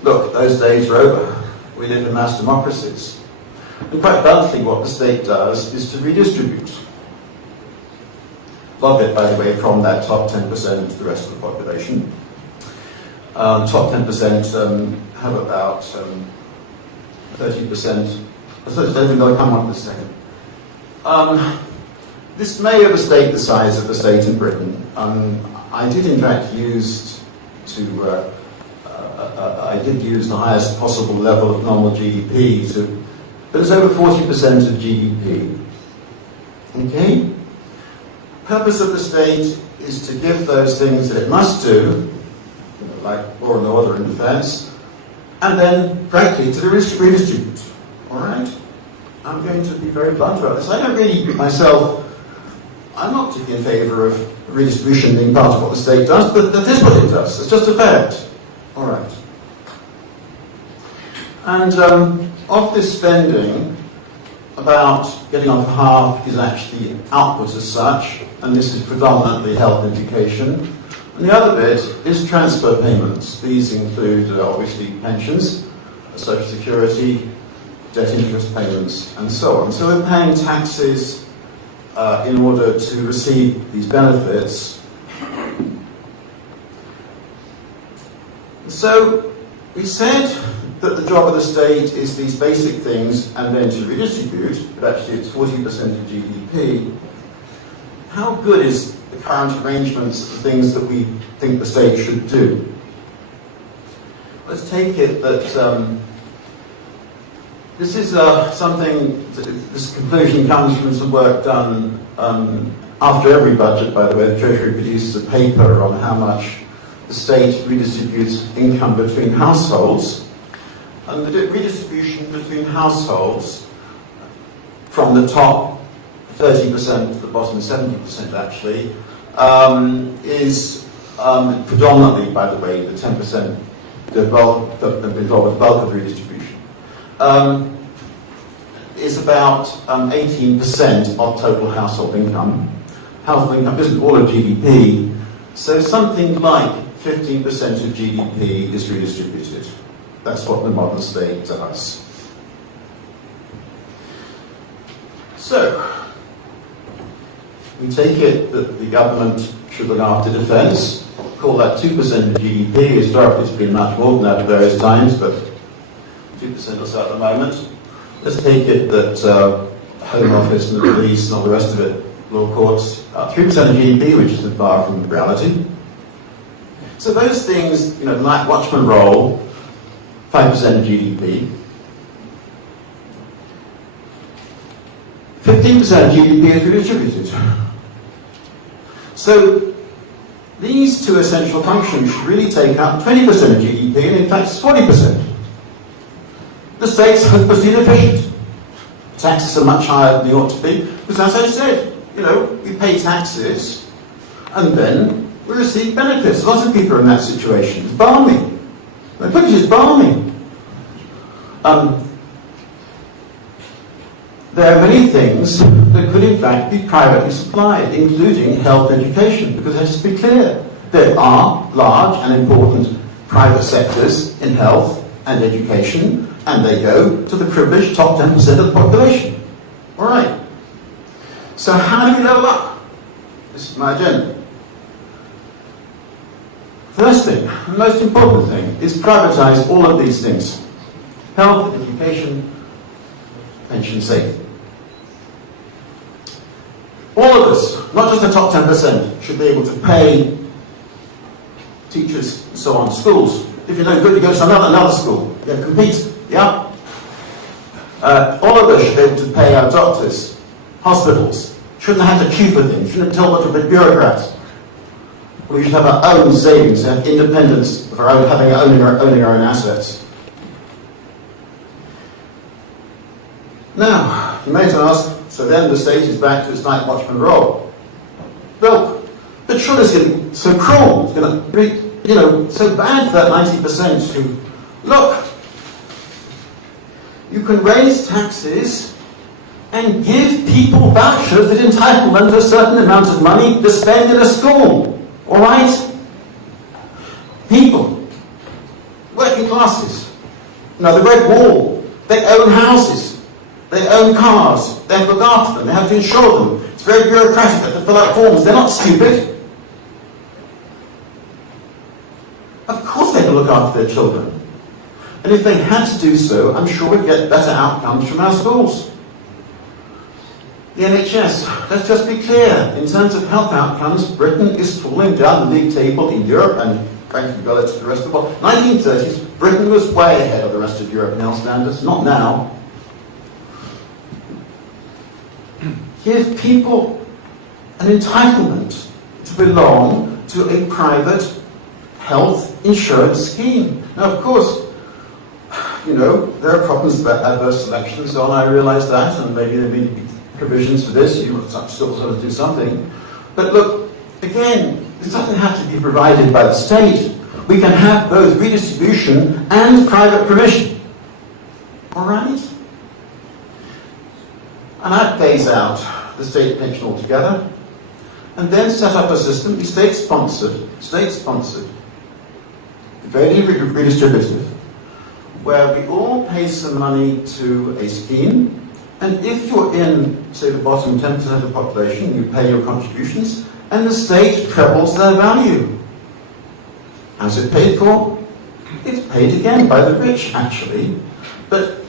Look, those days are over. We live in mass democracies. And quite bluntly, what the state does is to redistribute. A lot of it, by the way, from that top 10% to the rest of the population. Top 10% have about 30%. Let me come on in a second. This may overstate the size of the state in Britain. I did, in fact, use the highest possible level of nominal GDP, but it's over 40% of GDP. Okay? Purpose of the state is to give those things that it must do, like law and order and defence, and then, frankly, to redistribute. All right? I'm going to be very blunt about this. I don't really, myself, I'm not in favour of redistribution being part of what the state does, but that is what it does. It's just a fact. All right. And of this spending, about getting on for half is actually output as such, and this is predominantly health and education. And the other bit is transfer payments. These include, obviously, pensions, social security, debt interest payments, and so on. So we're paying taxes in order to receive these benefits. So we said that the job of the state is these basic things and then to redistribute, but actually it's 40% of GDP. How good is the current arrangements, the things that we think the state should do? Let's take it that this is this conclusion comes from some work done after every budget, by the way. The Treasury produces a paper on how much the state redistributes income between households. And the redistribution between households from the top 30% to the bottom 70% actually is predominantly, by the way, the 10% that involve the bulk of redistribution. Is about 18% of total household income. Household income isn't all of GDP, so something like 15% of GDP is redistributed. That's what the modern state does. So, we take it that the government should look after defence, call that 2% of GDP. Historically it's been much more than that at various times, but 2% or so at the moment. Let's take it that Home Office and the police and all the rest of it, law courts, 3% of GDP, which isn't far from reality. So those things, like watchman role, 5% of GDP. 15% of GDP is redistributed. So these two essential functions should really take up 20% of GDP, and in fact it's 40%. The state's hopelessly inefficient. Taxes are much higher than they ought to be, because as I said, we pay taxes, and then we receive benefits. Lots of people are in that situation. It's balmy. The put it is balmy. There are many things that could in fact be privately supplied, including health education, because it has to be clear. There are large and important private sectors in health and education, and they go to the privileged top 10% of the population. All right. So how do we level up? This is my agenda. First thing, the most important thing, is privatise all of these things. Health, education, pension saving. All of us, not just the top 10%, should be able to pay teachers and so on, schools. If you're no good, you go to another school. You compete, yeah? All of us should be able to pay our doctors, hospitals. Shouldn't have had to queue for things. Shouldn't have told them to be bureaucrats. We should have our own savings, have independence of our own, owning our own assets. Now, you may ask, so then the state is back to its night watchman role. Well, but surely it's getting so cruel, it's going to be, so bad for that 90% who, look, you can raise taxes and give people vouchers that entitle them to a certain amount of money to spend in a school. All right? People, working classes, the Red Wall, they own houses, they own cars, they have to look after them, they have to insure them. It's very bureaucratic, they have to fill out forms, they're not stupid. Of course they can look after their children. And if they had to do so, I'm sure we'd get better outcomes from our schools. The NHS, let's just be clear, in terms of health outcomes, Britain is falling down the league table in Europe and frankly relative to the rest of the world. 1930s, Britain was way ahead of the rest of Europe in health standards, not now. Give people an entitlement to belong to a private health insurance scheme. Now, of course, there are problems about adverse selection and so on, I realise that, and maybe there may be provisions for this, you will still sort of do something. But look, again, this doesn't have to be provided by the state. We can have both redistribution and private provision. All right? And I'd phase out the state pension altogether, and then set up a system, state-sponsored, very redistributive, where we all pay some money to a scheme, and if you're in, say, the bottom 10% of the population, you pay your contributions, and the state trebles their value. How's it paid for? It's paid again by the rich, actually. But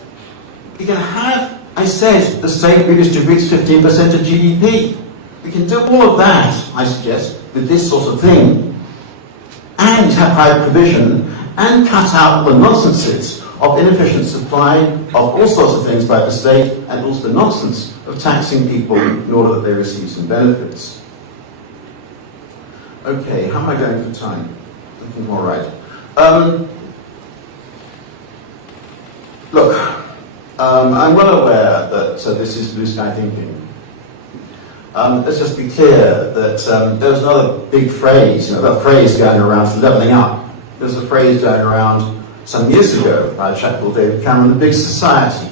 you can have, I said, the state redistributes 15% of GDP. We can do all of that, I suggest, with this sort of thing, and have higher provision, and cut out the nonsenses of inefficient supply of all sorts of things by the state, and also the nonsense of taxing people in order that they receive some benefits. Okay, how am I going for time? I think I'm all right. Look, I'm well aware that this is blue sky thinking. Let's just be clear that there's another big phrase, that phrase going around for levelling up. There's a phrase going around some years ago by a chap called David Cameron, the big society.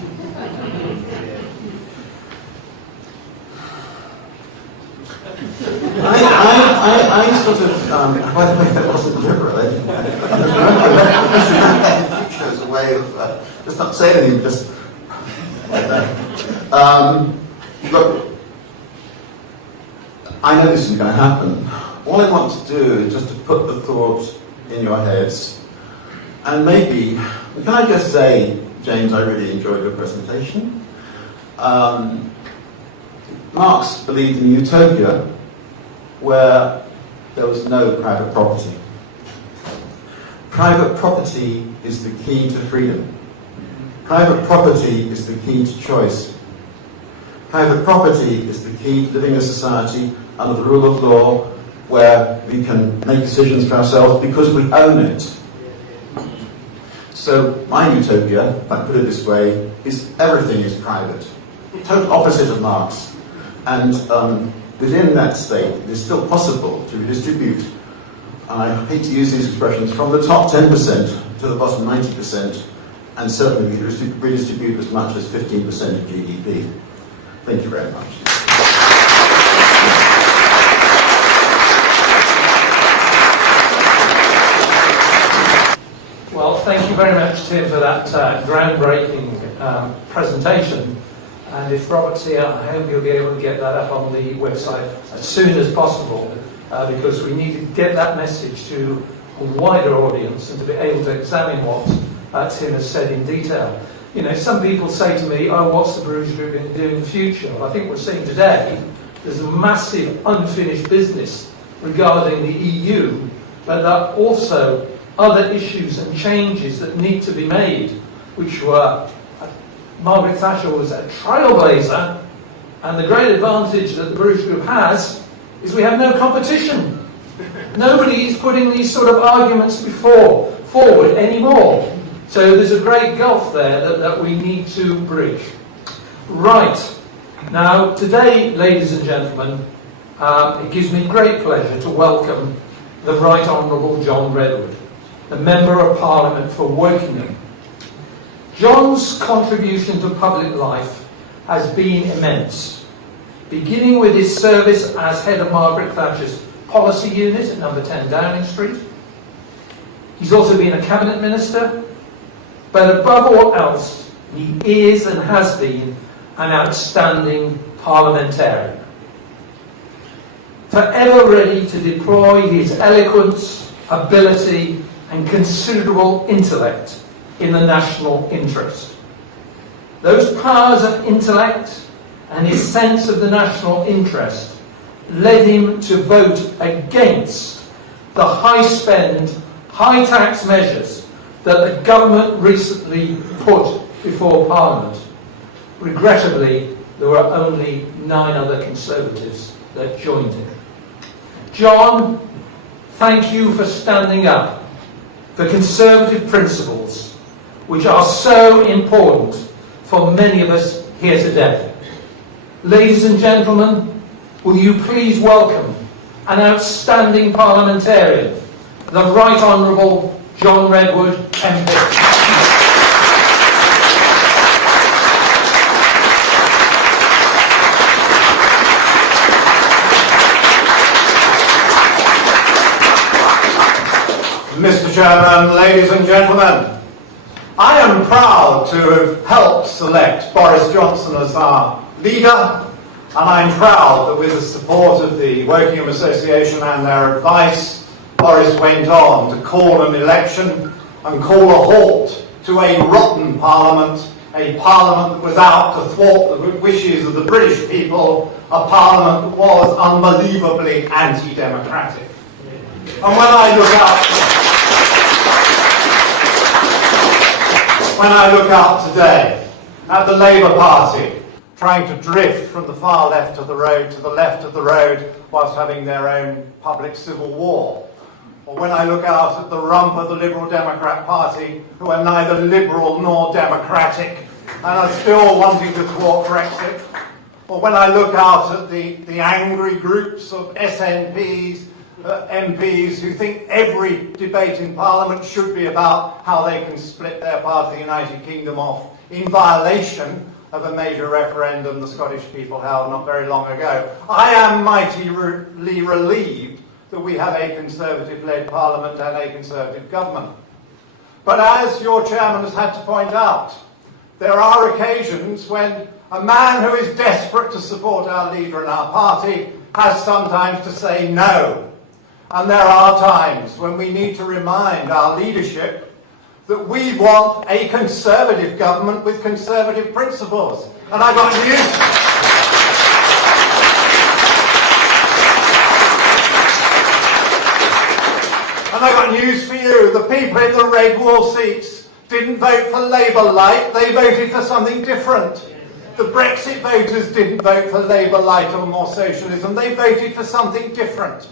I sort of, by the way, that wasn't liberal, eh? Shows a way of, just not saying anything, just like that. Look, I know this is going to happen. All I want to do is just to put the thought in your heads. And maybe, can I just say, James, I really enjoyed your presentation. Marx believed in utopia where there was no private property. Private property is the key to freedom. Private property is the key to choice. Private property is the key to living in a society under the rule of law where we can make decisions for ourselves because we own it. So my utopia, if I put it this way, is everything is private. Total opposite of Marx. And within that state, it is still possible to redistribute, and I hate to use these expressions, from the top 10% to the bottom 90%, and certainly redistribute as much as 15% of GDP. Thank you very much. Well, thank you very much, Tim, for that groundbreaking presentation. And if Robert's here, I hope you'll be able to get that up on the website as soon as possible, because we need to get that message to a wider audience and to be able to examine what Tim has said in detail. Some people say to me, oh, what's the Bruges Group going to do in the future? Well, I think we're seeing today there's a massive unfinished business regarding the EU, but there are also other issues and changes that need to be made, which were Margaret Thatcher was a trailblazer, and the great advantage that the Bruges Group has is we have no competition. Nobody is putting these sort of arguments forward anymore. So there's a great gulf there that we need to bridge. Right. Now, today, ladies and gentlemen, it gives me great pleasure to welcome the Right Honourable John Redwood, the Member of Parliament for Wokingham. John's contribution to public life has been immense, beginning with his service as head of Margaret Thatcher's policy unit at number 10 Downing Street. He's also been a cabinet minister, but above all else, he is and has been an outstanding parliamentarian, forever ready to deploy his eloquence, ability and considerable intellect in the national interest. Those powers of intellect and his sense of the national interest led him to vote against the high-spend, high-tax measures that the government recently put before Parliament. Regrettably, there were only 9 other Conservatives that joined him. John, thank you for standing up for Conservative principles which are so important for many of us here today. Ladies and gentlemen, will you please welcome an outstanding parliamentarian, the Right Honourable John Redwood MP. Mr. Chairman, ladies and gentlemen, I am proud to have helped select Boris Johnson as our leader, and I'm proud that with the support of the Wokingham Association and their advice, Boris went on to call an election and call a halt to a rotten parliament, a parliament that was out to thwart the wishes of the British people, a parliament that was unbelievably anti-democratic. And when I look out today at the Labour Party trying to drift from the far left of the road to the left of the road whilst having their own public civil war, or when I look out at the rump of the Liberal Democrat Party, who are neither liberal nor democratic and are still wanting to thwart Brexit, or when I look out at the angry groups of SNPs, MPs who think every debate in Parliament should be about how they can split their part of the United Kingdom off in violation of a major referendum the Scottish people held not very long ago. I am mightily relieved that we have a Conservative-led Parliament and a Conservative government. But as your chairman has had to point out, there are occasions when a man who is desperate to support our leader and our party has sometimes to say no. And there are times when we need to remind our leadership that we want a Conservative government with Conservative principles. And I've got news for you. The people in the red wall seats didn't vote for Labour light, they voted for something different. The Brexit voters didn't vote for Labour light or more socialism, they voted for something different.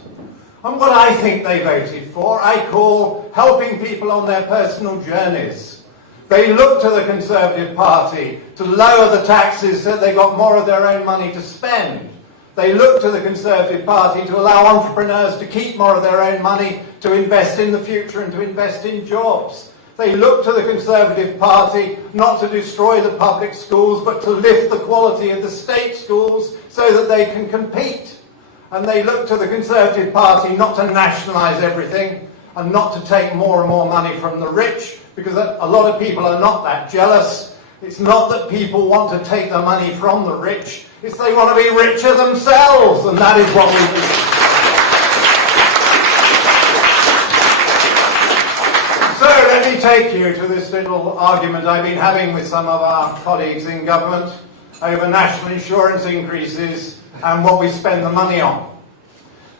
And what I think they voted for, I call helping people on their personal journeys. They look to the Conservative Party to lower the taxes so they got more of their own money to spend. They look to the Conservative Party to allow entrepreneurs to keep more of their own money to invest in the future and to invest in jobs. They look to the Conservative Party not to destroy the public schools but to lift the quality of the state schools so that they can compete. And they look to the Conservative Party not to nationalise everything and not to take more and more money from the rich, because a lot of people are not that jealous. It's not that people want to take the money from the rich, it's they want to be richer themselves, and that is what we do. So let me take you to this little argument I've been having with some of our colleagues in government over national insurance increases and what we spend the money on.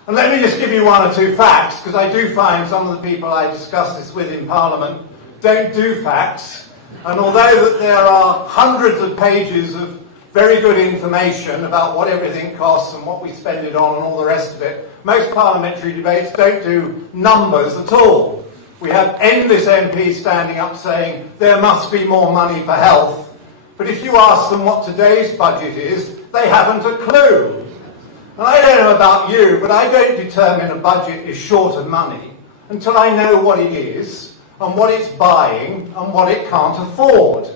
And let me just give you 1 or 2 facts, because I do find some of the people I discuss this with in Parliament don't do facts, And although that there are hundreds of pages of very good information about what everything costs and what we spend it on and all the rest of it, most parliamentary debates don't do numbers at all. We have endless MPs standing up saying there must be more money for health, but if you ask them what today's budget is, they haven't a clue. And I don't know about you, but I don't determine a budget is short of money until I know what it is and what it's buying and what it can't afford.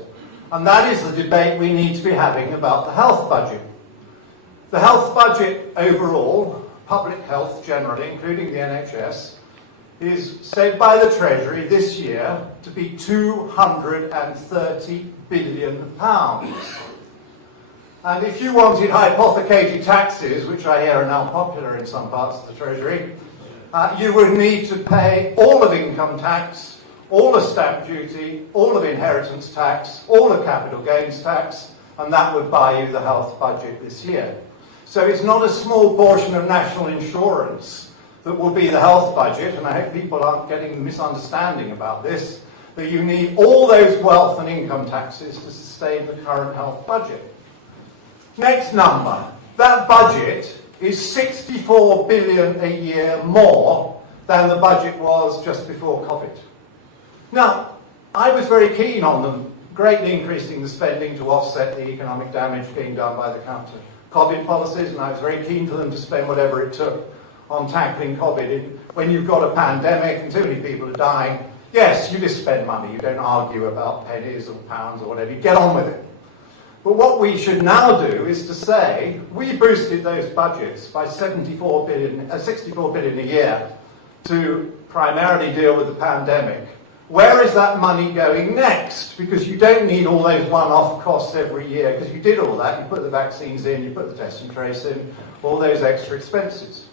And that is the debate we need to be having about the health budget. The health budget overall, public health generally, including the NHS, is said by the Treasury this year to be £230 billion. And if you wanted hypothecated taxes, which I hear are now popular in some parts of the Treasury, you would need to pay all of income tax, all of stamp duty, all of inheritance tax, all of capital gains tax, and that would buy you the health budget this year. So it's not a small portion of national insurance that will be the health budget, and I hope people aren't getting a misunderstanding about this, that you need all those wealth and income taxes to sustain the current health budget. Next number, that budget is 64 billion a year more than the budget was just before COVID. Now, I was very keen on them greatly increasing the spending to offset the economic damage being done by the counter-COVID policies, and I was very keen for them to spend whatever it took on tackling COVID. When you've got a pandemic and too many people are dying, yes, you just spend money. You don't argue about pennies or pounds or whatever. You get on with it. But what we should now do is to say, we boosted those budgets by 64 billion a year to primarily deal with the pandemic. Where is that money going next? Because you don't need all those one-off costs every year, because you did all that. You put the vaccines in, you put the test and trace in, all those extra expenses.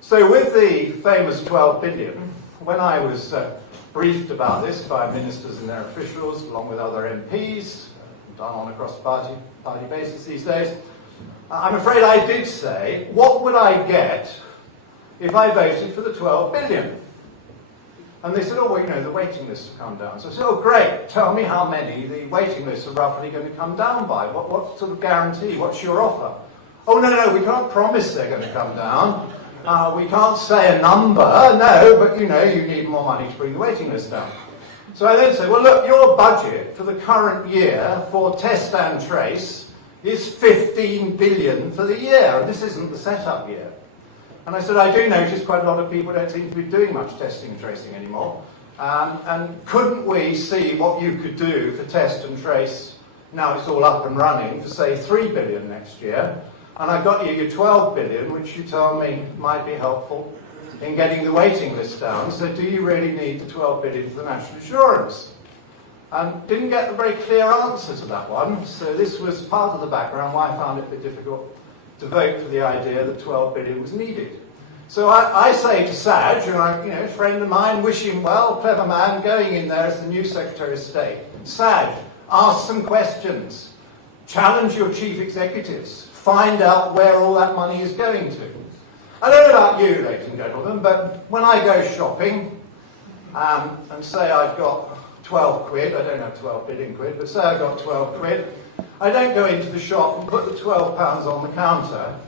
So with the famous 12 billion, when I was briefed about this by ministers and their officials, along with other MPs, done on a cross-party basis these days, I'm afraid I did say, what would I get if I voted for the 12 billion? And they said, oh, well, you know, the waiting lists have come down. So I said, oh, great, tell me how many the waiting lists are roughly going to come down by. What sort of guarantee? What's your offer? Oh, no, we can't promise they're going to come down. We can't say a number, no, but, you know, you need more money to bring the waiting list down. So I then said, well, look, your budget for the current year for test and trace is 15 billion for the year, and this isn't the setup year. And I said, I do notice quite a lot of people don't seem to be doing much testing and tracing anymore. And couldn't we see what you could do for test and trace, now it's all up and running, for say 3 billion next year? And I got you your 12 billion, which you told me might be helpful in getting the waiting list down. So do you really need the 12 billion for the national insurance? And didn't get a very clear answer to that one. So this was part of the background why I found it a bit difficult to vote for the idea that 12 billion was needed. So I say to Saj, a friend of mine, wish him well, clever man, going in there as the new Secretary of State. Saj, ask some questions. Challenge your chief executives. Find out where all that money is going to. I don't know about you, ladies and gentlemen, but when I go shopping and say I've got 12 quid, I don't have 12 billion quid, but say I've got 12 quid, I don't go into the shop and put the £12 on the counter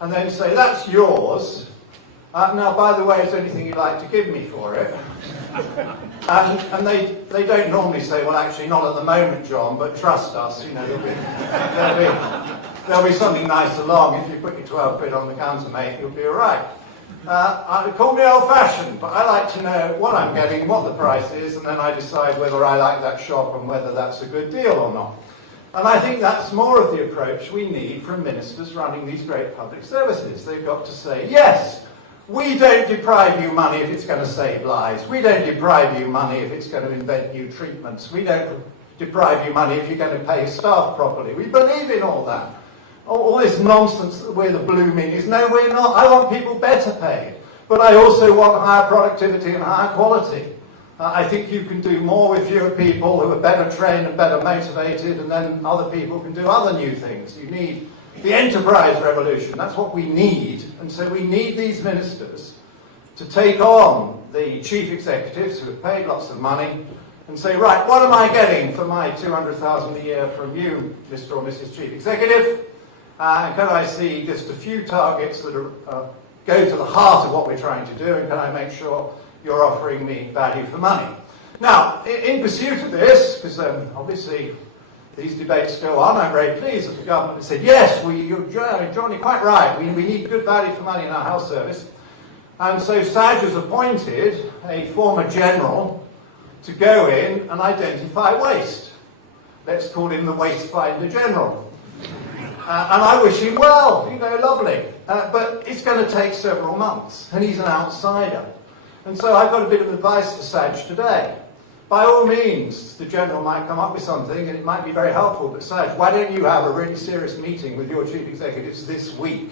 and then say, that's yours. Now, by the way, is there anything you'd like to give me for it? And they don't normally say, well, actually, not at the moment, John, but trust us, there'll be something nice along. If you put your 12 quid on the counter, mate, you'll be all right. Call me old-fashioned, but I like to know what I'm getting, what the price is, and then I decide whether I like that shop and whether that's a good deal or not. And I think that's more of the approach we need from ministers running these great public services. They've got to say, yes, we don't deprive you money if it's going to save lives. We don't deprive you money if it's going to invent new treatments. We don't deprive you money if you're going to pay staff properly. We believe in all that. All this nonsense that we're the blue meanies. No, we're not. I want people better paid. But I also want higher productivity and higher quality. I think you can do more with fewer people who are better trained and better motivated, and then other people can do other new things. You need the enterprise revolution. That's what we need. And so we need these ministers to take on the chief executives who have paid lots of money and say, right, what am I getting for my 200,000 a year from you, Mr. or Mrs. Chief Executive? And can I see just a few targets that go to the heart of what we're trying to do, and can I make sure you're offering me value for money? Now, in pursuit of this, because obviously these debates go on, I'm very pleased that the government has said, yes, John, you're quite right, we need good value for money in our health service. And so SAG has appointed a former general to go in and identify waste. Let's call him the Waste Finder General. And I wish him well, lovely. But it's going to take several months, and he's an outsider. And so I've got a bit of advice for SAG today. By all means, the General might come up with something, and it might be very helpful, but SAG, why don't you have a really serious meeting with your Chief Executives this week,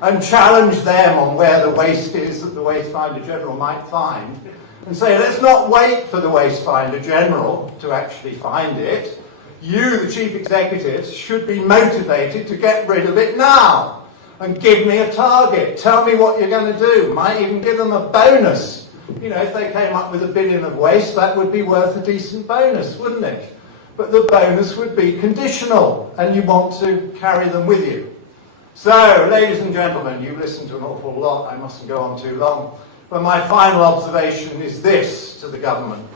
and challenge them on where the waste is that the Waste Finder General might find, and say, let's not wait for the Waste Finder General to actually find it. You, the Chief Executives, should be motivated to get rid of it now. And give me a target. Tell me what you're going to do. Might even give them a bonus. If they came up with $1 billion of waste, that would be worth a decent bonus, wouldn't it? But the bonus would be conditional, and you want to carry them with you. So, ladies and gentlemen, you've listened to an awful lot. I mustn't go on too long. But my final observation is this to the government.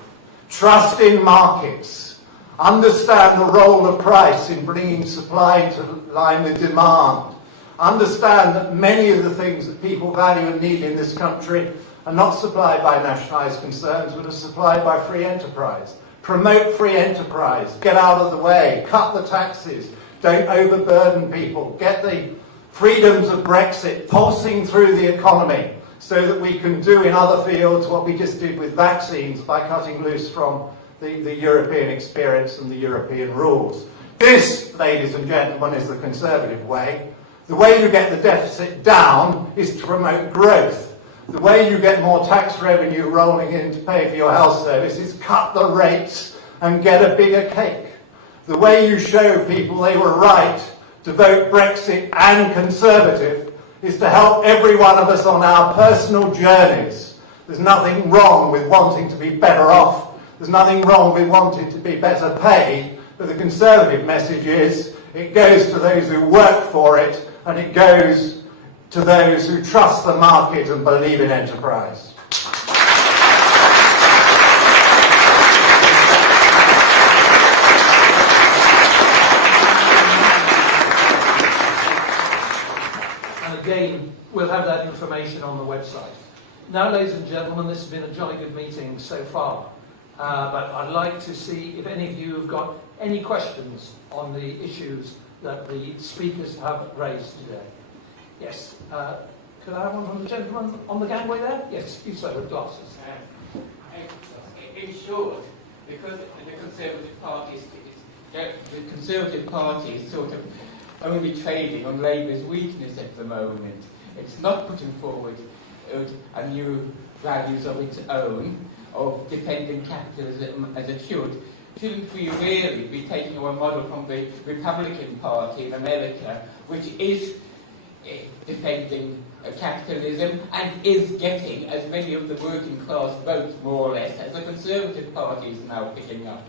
Trust in markets. Understand the role of price in bringing supply into line with demand. Understand that many of the things that people value and need in this country are not supplied by nationalised concerns, but are supplied by free enterprise. Promote free enterprise. Get out of the way. Cut the taxes. Don't overburden people. Get the freedoms of Brexit pulsing through the economy so that we can do in other fields what we just did with vaccines by cutting loose from the European experience and the European rules. This, ladies and gentlemen, is the Conservative way. The way you get the deficit down is to promote growth. The way you get more tax revenue rolling in to pay for your health service is cut the rates and get a bigger cake. The way you show people they were right to vote Brexit and Conservative is to help every one of us on our personal journeys. There's nothing wrong with wanting to be better off. There's nothing wrong with wanting to be better paid, but the Conservative message is it goes to those who work for it, and it goes to those who trust the market and believe in enterprise. And again, we'll have that information on the website. Now, ladies and gentlemen, this has been a jolly good meeting so far. But I'd like to see if any of you have got any questions on the issues that the speakers have raised today. Yes. Could I have one from the gentleman on the gangway there? Yes, you sir with glasses. In short, because the Conservative Party is sort of only trading on Labour's weakness at the moment. It's not putting forward a new values of its own, of defending capitalism as it should. Shouldn't we really be taking our model from the Republican Party in America, which is defending capitalism and is getting as many of the working class votes, more or less, as the Conservative Party is now picking up?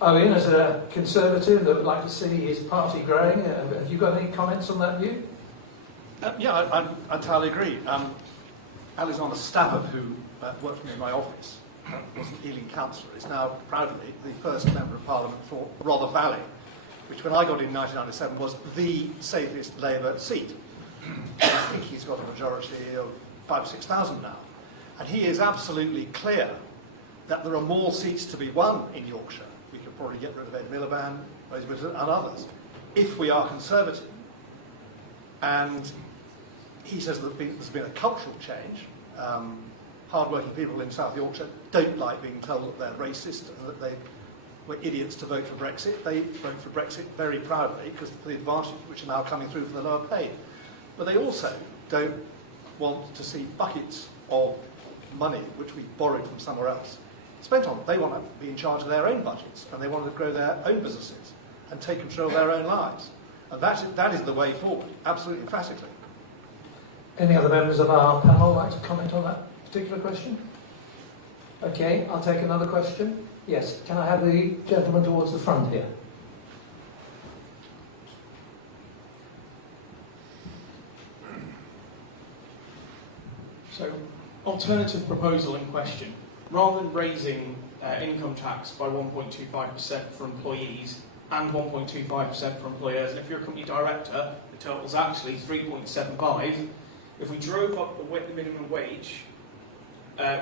Owen, as a Conservative that would like to see his party growing, have you got any comments on that view? Yeah, I entirely agree. Alexander Stafford, who worked for me in my office, was an Ealing councillor, is now proudly the first Member of Parliament for Rother Valley, which when I got in 1997 was the safest Labour seat. I think he's got a majority of 5,000 or 6,000 now. And he is absolutely clear that there are more seats to be won in Yorkshire. We could probably get rid of Ed Miliband and others if we are Conservative. And he says that there's been a cultural change. Hard-working people in South Yorkshire don't like being told that they're racist and that they were idiots to vote for Brexit. They vote for Brexit very proudly because of the advantages which are now coming through for the lower pay. But they also don't want to see buckets of money which we borrowed from somewhere else spent on. They want to be in charge of their own budgets and they want to grow their own businesses and take control of their own lives. And that is the way forward, absolutely emphatically. Any other members of our panel like to comment on that particular question? Okay, I'll take another question. Yes, can I have the gentleman towards the front here? So, alternative proposal in question. Rather than raising income tax by 1.25% for employees and 1.25% for employers, and if you're a company director, the total is actually 3.75. If we drove up the minimum wage,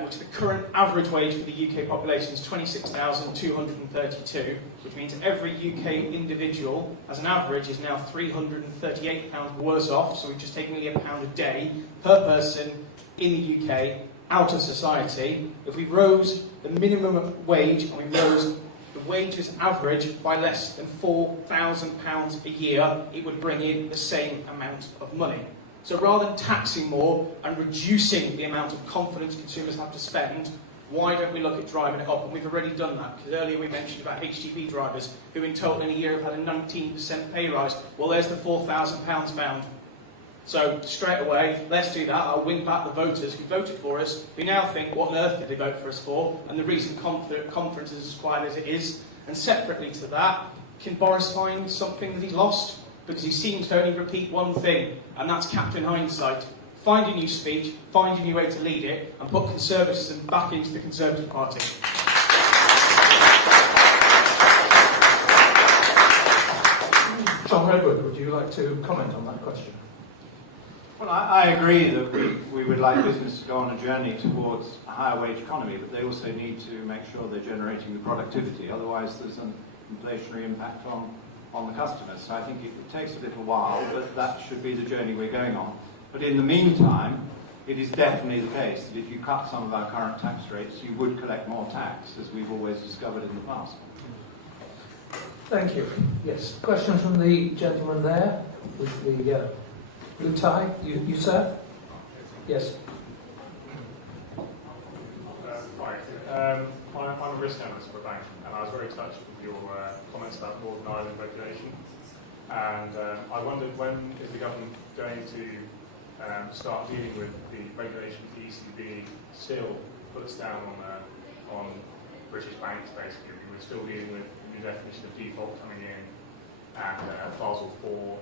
which the current average wage for the UK population is 26,232, which means every UK individual, as an average, is now £338 worse off, so we've just taken nearly £1 a day per person in the UK out of society. If we rose the minimum wage and we rose the wages average by less than £4,000 a year, it would bring in the same amount of money. So rather than taxing more and reducing the amount of confidence consumers have to spend, why don't we look at driving it up? And we've already done that, because earlier we mentioned about HGV drivers who in total in a year have had a 19% pay rise. Well, there's the £4,000 found. So straight away, let's do that. I'll win back the voters who voted for us, who now think, what on earth did they vote for us for? And the reason conference is as quiet as it is. And separately to that, can Boris find something that he lost? Because he seems to only repeat one thing, and that's Captain Hindsight. Find a new speech, find a new way to lead it, and put Conservatism back into the Conservative Party. John Redwood, would you like to comment on that question? Well, I agree that we would like business to go on a journey towards a higher wage economy, but they also need to make sure they're generating the productivity. Otherwise, there's an inflationary impact on the customers. So I think it takes a little while, but that should be the journey we're going on. But in the meantime, it is definitely the case that if you cut some of our current tax rates, you would collect more tax, as we've always discovered in the past. Thank you. Yes, question from the gentleman there with the blue tie. You sir? Yes. Hi. I'm a risk analyst for a bank, and I was very touched with your comments about Northern Ireland regulation. And I wondered, when is the government going to start dealing with the regulation the ECB still puts down on British banks, basically? We're still dealing with the definition of default coming in, and Basel IV,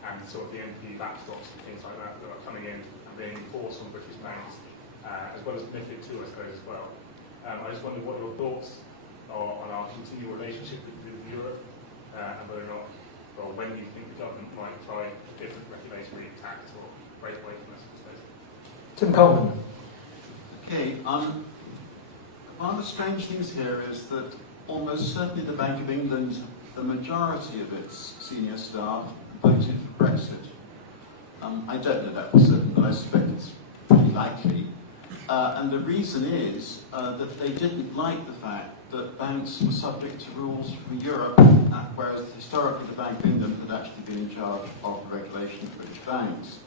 and sort of the NP backstops and things like that that are coming in and being enforced on British banks, as well as MiFID II, I suppose, as well. I just wondered what your thoughts are on our continual relationship with Europe, and whether or not, or when you think the government might try a different regulatory tact or break away from this, I suppose. Tim Coleman. Okay, one of the strange things here is that almost certainly the Bank of England, the majority of its senior staff voted for Brexit. I don't know that for certain, but I suspect it's pretty likely. And the reason is that they didn't like the fact that banks were subject to rules from Europe, whereas historically the Bank of England had actually been in charge of the regulation of British banks.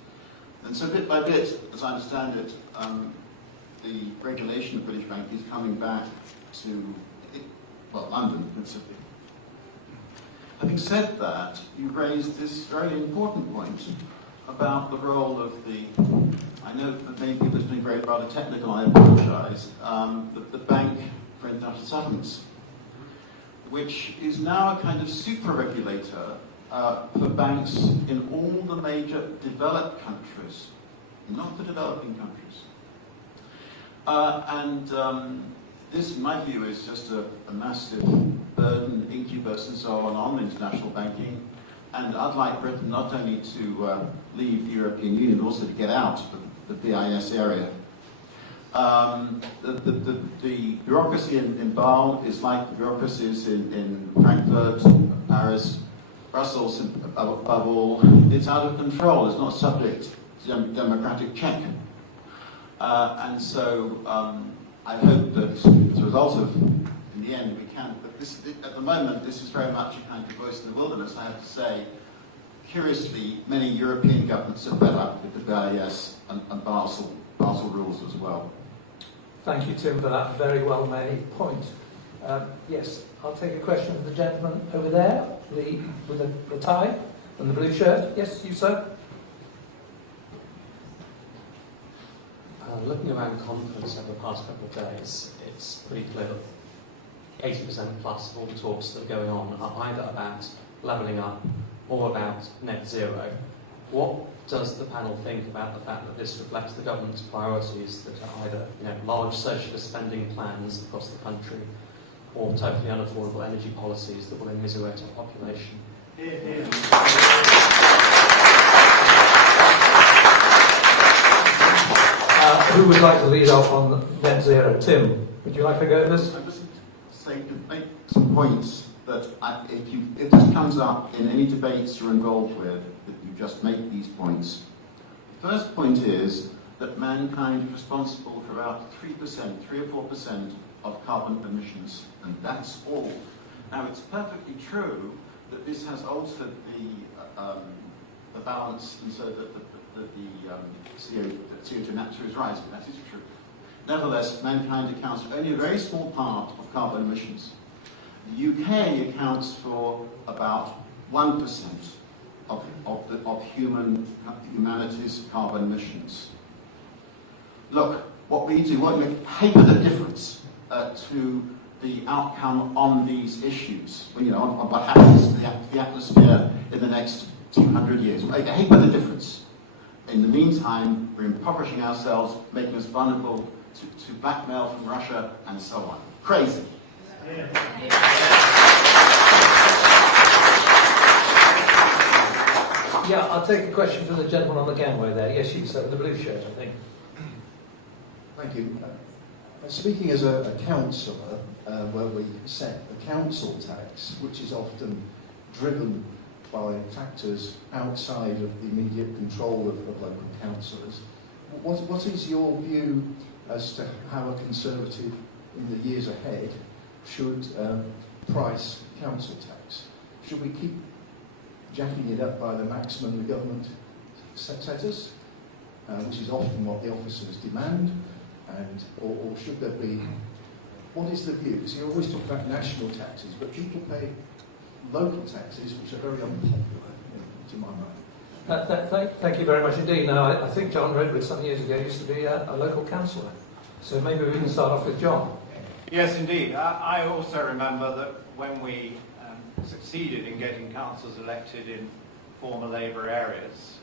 And so bit by bit, as I understand it, the regulation of British banking is coming back to, well, London principally. Having said that, you raised this very important point about the role of the, I know that many people are being very rather technical, I apologise, the Bank for International Settlements, which is now a kind of super regulator for banks in all the major developed countries, not the developing countries. This, in my view, is just a massive burden, incubus and so on international banking. And I'd like Britain not only to leave the European Union, but also to get out of the BIS area. The bureaucracy in Basel is like the bureaucracies in Frankfurt, Paris, Brussels, above all. It's out of control. It's not subject to democratic check. And so I hope that as a result of, in the end, we can, but this, at the moment, this is very much a kind of voice in the wilderness, I have to say. Curiously, many European governments are fed up with the BIS and Basel rules as well. Thank you, Tim, for that very well made point. Yes, I'll take a question from the gentleman over there, with the tie and the blue shirt. Yes, you, sir? Looking around the conference over the past couple of days, it's pretty clear that 80% plus of all the talks that are going on are either about levelling up or about net zero. What does the panel think about the fact that this reflects the government's priorities that are either large socialist spending plans across the country or totally unaffordable energy policies that will immiserate our population? Who would like to lead off on net zero? Tim, would you like to go at this? I'm just saying to make some points that if this comes up in any debates you're involved with, that you just make these points. The first point is that mankind is responsible for about 3% or 4% of carbon emissions, and that's all. Now, it's perfectly true that this has altered the balance, and so that the CO2 naturally is rising. That is true. Nevertheless, mankind accounts for only a very small part of carbon emissions. The UK accounts for about 1% of humanity's carbon emissions. Look, what we do won't make a heap of the difference to the outcome on these issues. On what happens to the atmosphere in the next 200 years. We'll make a heap of the difference. In the meantime, we're impoverishing ourselves, making us vulnerable to blackmail from Russia and so on. Crazy. Yeah, I'll take a question from the gentleman on the gangway there. Yes, you said the blue shirt, I think. Thank you. Speaking as a councillor, where we set the council tax, which is often driven by factors outside of the immediate control of local councillors, what is your view as to how a Conservative in the years ahead should price council tax? Should we keep jacking it up by the maximum the government set us, which is often what the officers demand, or should there be, what is the view? Because you always talk about national taxes, but people pay local taxes, which are very unpopular, to my mind. Thank you very much indeed. Now, I think John Redwood some years ago used to be a local councillor, so maybe we can start off with John. Yes, indeed. I also remember that when we succeeded in getting councillors elected in former Labour areas,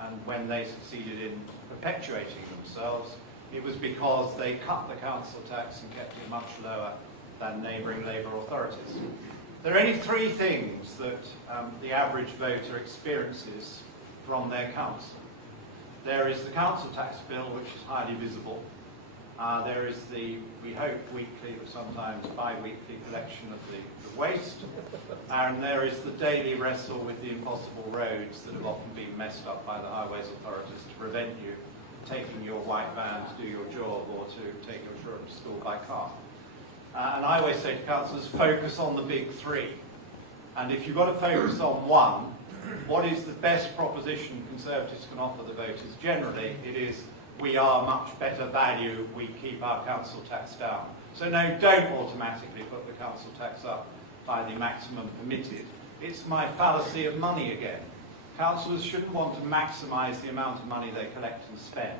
and when they succeeded in perpetuating themselves, it was because they cut the council tax and kept it much lower than neighbouring Labour authorities. There are only three things that the average voter experiences from their council. There is the council tax bill, which is highly visible. There is the, we hope, weekly, but sometimes bi-weekly collection of the waste. And there is the daily wrestle with the impossible roads that have often been messed up by the highways authorities to prevent you taking your white van to do your job or to take your children to school by car. And I always say to councillors, focus on the big three. And if you've got to focus on one, what is the best proposition Conservatives can offer the voters? Generally, it is, we are much better value, we keep our council tax down. So no, don't automatically put the council tax up by the maximum permitted. It's my fallacy of money again. Councillors shouldn't want to maximise the amount of money they collect and spend.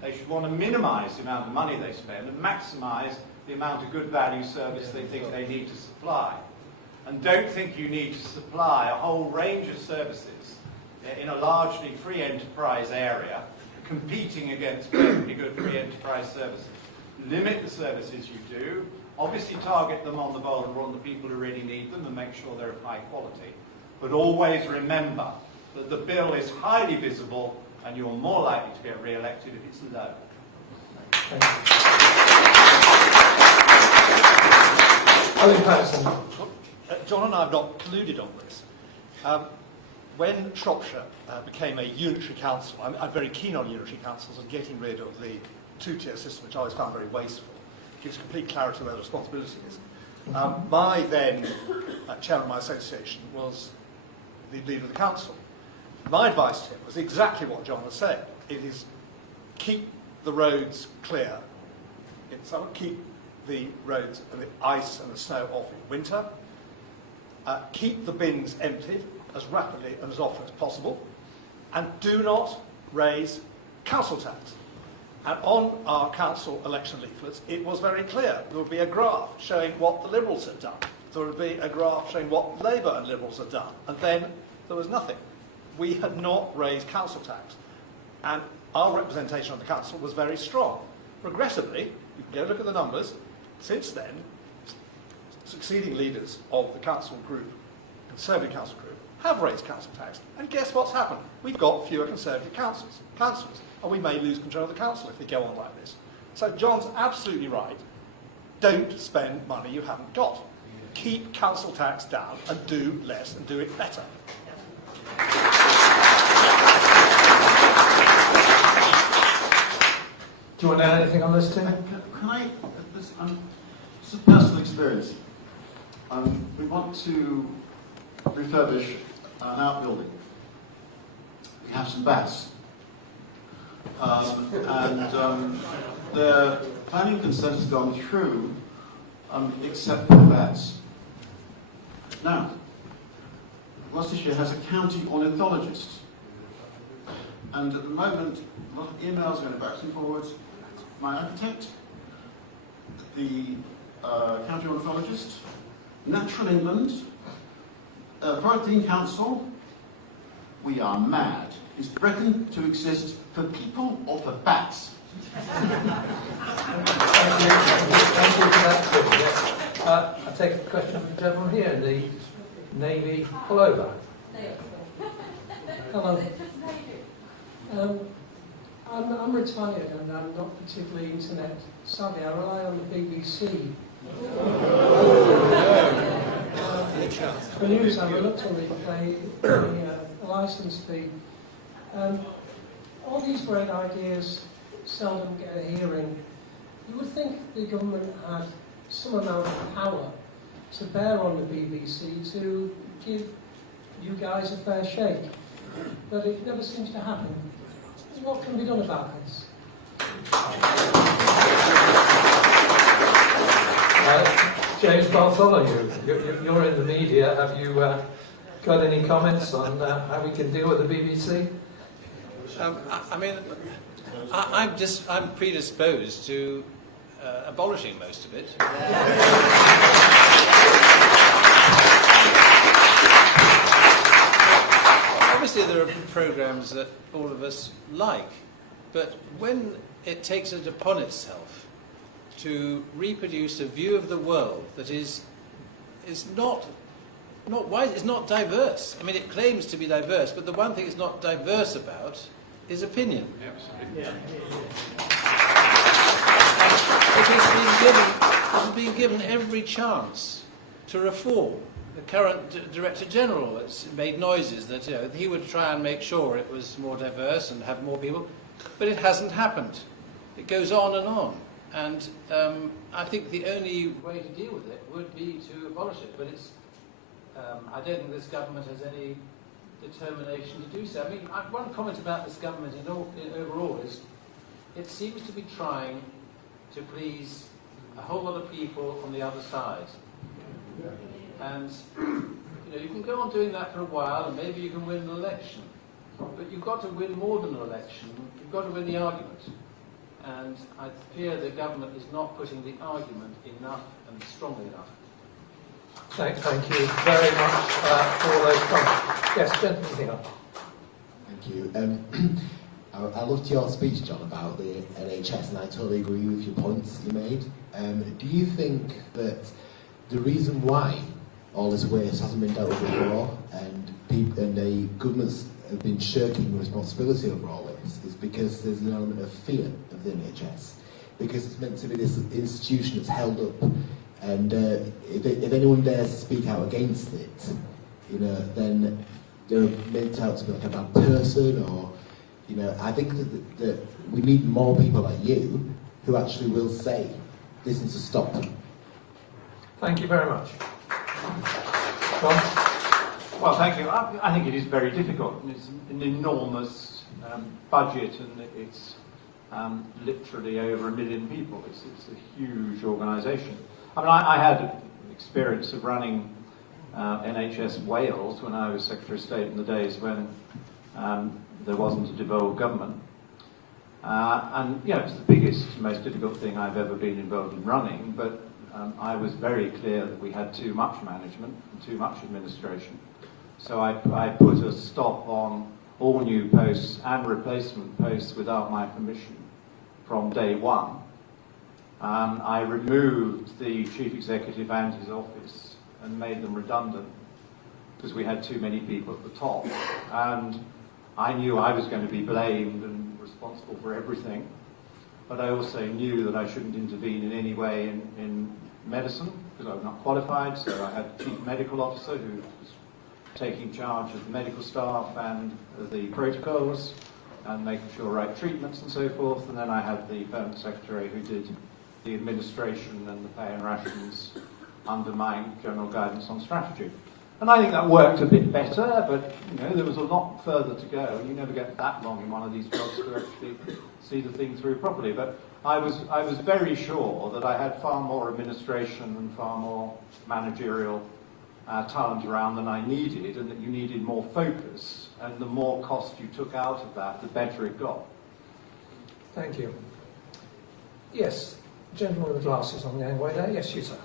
They should want to minimise the amount of money they spend and maximise the amount of good value service they think they need to supply. And don't think you need to supply a whole range of services in a largely free enterprise area, competing against perfectly good free enterprise services. Limit the services you do, obviously target them on the vulnerable, on the people who really need them, and make sure they're of high quality. But always remember that the bill is highly visible and you're more likely to get re-elected if it's low. Owen Patterson. John and I have not colluded on this. When Shropshire became a unitary council, I'm very keen on unitary councils and getting rid of the two-tier system, which I always found very wasteful. It gives complete clarity where the responsibility is. My then chairman of my association was the leader of the council. My advice to him was exactly what John has said. It is keep the roads clear in summer, keep the roads and the ice and the snow off in winter, keep the bins emptied as rapidly and as often as possible, and do not raise council tax. And on our council election leaflets, it was very clear. There would be a graph showing what the Liberals had done. There would be a graph showing what Labour and Liberals had done. And then there was nothing. We had not raised council tax. And our representation on the council was very strong. Progressively, you can go look at the numbers, since then, succeeding leaders of the council group, Conservative council group, have raised council tax. And guess what's happened? We've got fewer Conservative councillors, and we may lose control of the council if they go on like this. So John's absolutely right. Don't spend money you haven't got. Keep council tax down and do less and do it better. Do you want to add anything on this, Tim? Can I, this is a personal experience. We want to refurbish an outbuilding. We have some bats. The planning consent has gone through, except for the bats. Now, Gloucestershire has a county ornithologist. And at the moment, a lot of emails going backwards and forwards. My architect, the county ornithologist, Natural England, Private Dean Council. We are mad. Is Britain to exist for people or for bats? Thank you for that, Tim. Yes. I take a question from the gentleman here in the navy pullover. Hello. I'm retired and I'm not particularly internet savvy. I rely on the BBC. For news, I reluctantly pay a licence fee. All these great ideas seldom get a hearing. You would think the government had some amount of power to bear on the BBC to give you guys a fair shake, but it never seems to happen. What can be done about this? James Bartholomew, you're in the media. Have you got any comments on how we can deal with the BBC? I'm predisposed to abolishing most of it. Obviously, there are programmes that all of us like, but when it takes it upon itself to reproduce a view of the world that is not wide, it's not diverse. I mean, it claims to be diverse, but the one thing it's not diverse about is opinion. Yeah. It has been given every chance to reform. The current Director General has made noises that he would try and make sure it was more diverse and have more people, but it hasn't happened. It goes on and on. And I think the only way to deal with it would be to abolish it. But I don't think this government has any determination to do so. I mean, one comment about this government overall is it seems to be trying to please a whole lot of people on the other side. And you can go on doing that for a while, and maybe you can win an election. But you've got to win more than an election. You've got to win the argument. And I fear the government is not putting the argument enough and strongly enough. Thank you very much for all those comments. Yes, gentlemen here. Thank you. I loved your speech, John, about the NHS, and I totally agree with your points you made. Do you think that the reason why all this waste hasn't been dealt with before, and the governments have been shirking the responsibility over all this, is because there's an element of fear of the NHS? Because it's meant to be this institution that's held up, and if anyone dares to speak out against it, then they're meant out to be like a bad person, or I think that we need more people like you who actually will say this is a stop. Thank you very much. John? Well, thank you. I think it is very difficult. It's an enormous budget, and it's literally over 1 million people. It's a huge organisation. I mean, I had experience of running NHS Wales when I was Secretary of State in the days when there wasn't a devolved government. And you know, it's the biggest, most difficult thing I've ever been involved in running, but I was very clear that we had too much management and too much administration. So I put a stop on all new posts and replacement posts without my permission from day one. I removed the chief executive and his office and made them redundant because we had too many people at the top. And I knew I was going to be blamed and responsible for everything, but I also knew that I shouldn't intervene in any way in medicine because I was not qualified, so I had a chief medical officer who was taking charge of the medical staff and the protocols and making sure right treatments and so forth, and then I had the permanent secretary who did the administration and the pay and rations under my general guidance on strategy. And I think that worked a bit better, but you know, there was a lot further to go, and you never get that long in one of these jobs to actually see the thing through properly. But I was very sure that I had far more administration and far more managerial talent around than I needed, and that you needed more focus, and the more cost you took out of that, the better it got. Thank you. Yes, gentleman with the glasses on the gangway there. Yes, you, sir.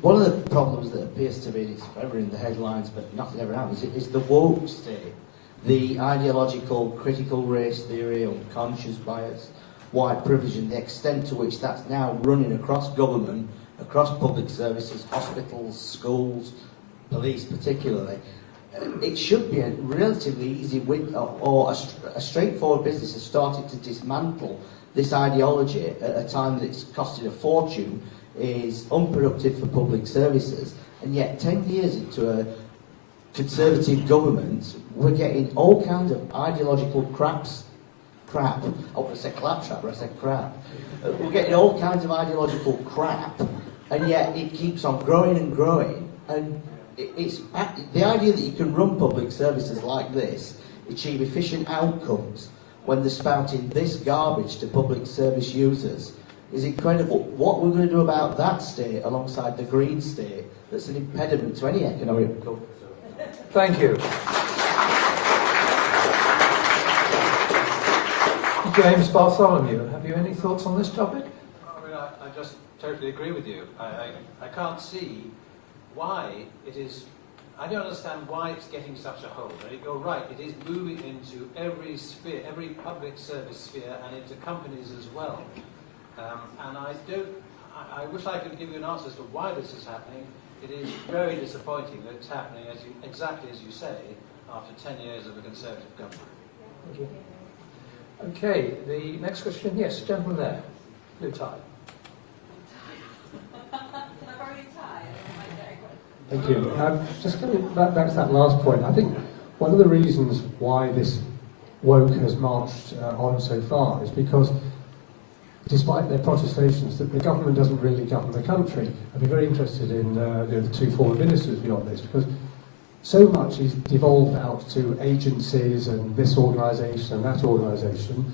One of the problems that appears to be, and it's forever in the headlines, but nothing ever happens, is the woke state. The ideological, critical race theory, unconscious bias, white privilege, and the extent to which that's now running across government, across public services, hospitals, schools, police particularly. It should be a relatively easy win, or a straightforward business has started to dismantle this ideology at a time that it's costed a fortune, is unproductive for public services, and yet 10 years into a Conservative government, we're getting all kinds of ideological crap. I said claptrap, but I said crap. We're getting all kinds of ideological crap, and yet it keeps on growing and growing. And it's the idea that you can run public services like this, achieve efficient outcomes when they're spouting this garbage to public service users, is incredible. What we're going to do about that state alongside the Green state that's an impediment to any economic growth. Thank you. James Bartholomew, have you any thoughts on this topic? I mean, I just totally agree with you. I can't see why it is. I don't understand why it's getting such a hold. You're right, it is moving into every sphere, every public service sphere, and into companies as well. And I wish I could give you an answer as to why this is happening. It is very disappointing that it's happening, exactly as you say, after 10 years of a Conservative government. Thank you. Okay, the next question, yes, gentleman there, blue tie. Thank you. Just coming back to that last point, I think one of the reasons why this woke has marched on so far is because, despite their protestations, that the government doesn't really govern the country. I'd be very interested in the two former ministers beyond this, because so much is devolved out to agencies and this organisation and that organisation.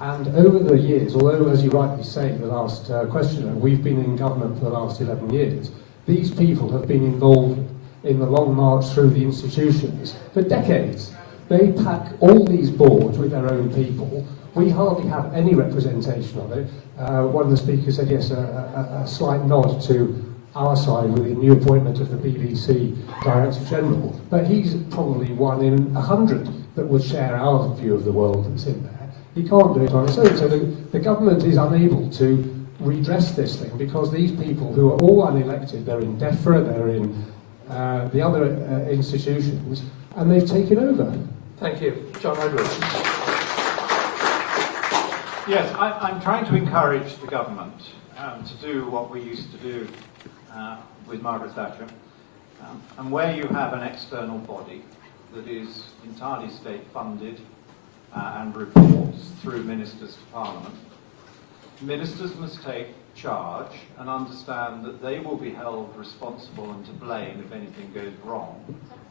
And over the years, although, as you rightly say, the last questioner, we've been in government for the last 11 years, these people have been involved in the long march through the institutions for decades. They pack all these boards with their own people. We hardly have any representation of it. One of the speakers said, yes, a slight nod to our side with the new appointment of the BBC Director General. But he's probably one in 100 that would share our view of the world that's in there. He can't do it on its own. So the government is unable to redress this thing because these people who are all unelected, they're in DEFRA, they're in the other institutions, and they've taken over. Thank you. John Edwards. Yes, I'm trying to encourage the government to do what we used to do with Margaret Thatcher. And where you have an external body that is entirely state-funded and reports through ministers to Parliament, ministers must take charge and understand that they will be held responsible and to blame if anything goes wrong.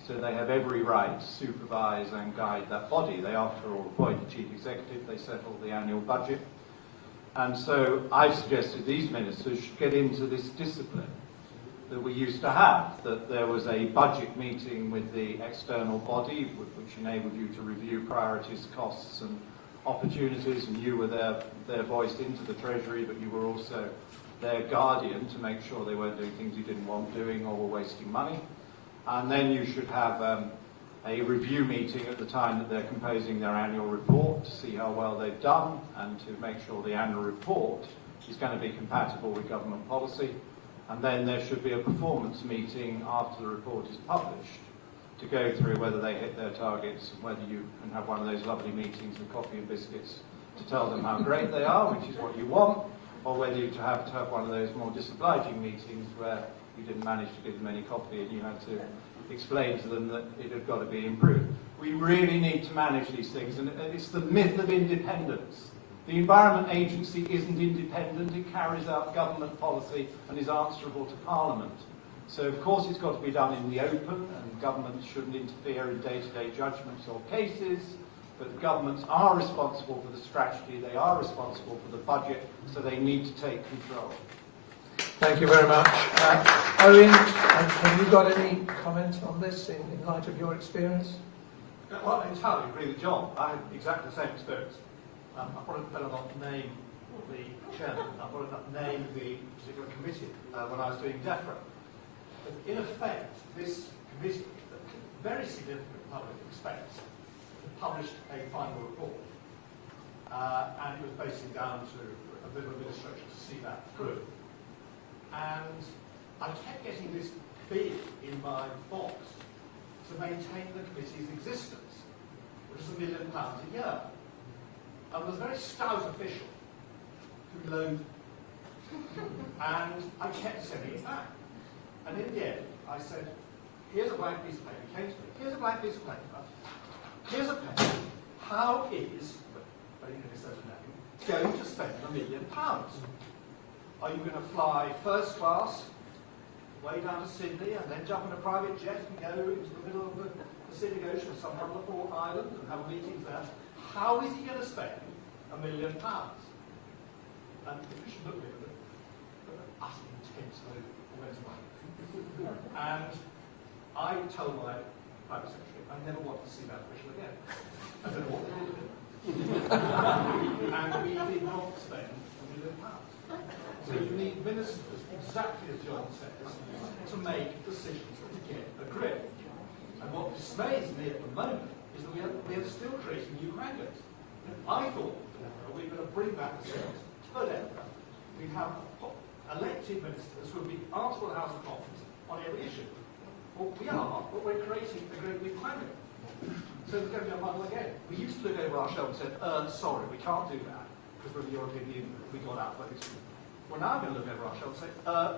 So they have every right to supervise and guide that body. They, after all, appoint a chief executive, they settle the annual budget. And so I've suggested these ministers should get into this discipline that we used to have, that there was a budget meeting with the external body, which enabled you to review priorities, costs, and opportunities, and you were their voice into the Treasury, but you were also their guardian to make sure they weren't doing things you didn't want doing or were wasting money. And then you should have a review meeting at the time that they're composing their annual report to see how well they've done and to make sure the annual report is going to be compatible with government policy. And then there should be a performance meeting after the report is published to go through whether they hit their targets and whether you can have one of those lovely meetings with coffee and biscuits to tell them how great they are, which is what you want, or whether you have to have one of those more disobliging meetings where you didn't manage to give them any coffee and you had to explain to them that it had got to be improved. We really need to manage these things, and it's the myth of independence. The Environment Agency isn't independent, it carries out government policy and is answerable to Parliament. So of course it's got to be done in the open, and governments shouldn't interfere in day-to-day judgments or cases, but governments are responsible for the strategy, they are responsible for the budget, so they need to take control. Thank you very much. Owen, have you got any comments on this in light of your experience? Well, I entirely agree with John. I had exactly the same experience. I probably better not name the chairman. I probably not name the particular committee when I was doing DEFRA. But in effect, this committee, that very significant public expects, published a final report. And it was basically down to a bit of administration to see that through. And I kept getting this bid in my box to maintain the committee's existence, which is £1 million a year. And there was a very stout official who loaned and I kept sending it back. And in the end, I said, here's a blank piece of paper. He came to me, here's a blank piece of paper. Here's a pen. How is, going to spend £1 million? Are you going to fly first class way down to Sydney and then jump in a private jet and go into the middle of the Pacific Ocean or some wonderful island and have meetings there? How is he going to spend £1 million? And the official looked at me with an utterly intense look. And I told my private secretary, I never want to see that official again. I don't know what to do. And we did not spend £1 million. So you need ministers, exactly as John says, to make decisions to get a grip. And what dismays me at the moment is that we are still creating new mandates. I thought we were going to bring back the service to Edinburgh. We have elected ministers who will be answerable to the House of Commons on every issue. Well, we are, but we're creating a great big mandate. So there's going to be a muddle again. We used to look over our shoulder and said, sorry, we can't do that, because we're the European Union, we got outvoted. We're now going to look over our shoulder and say,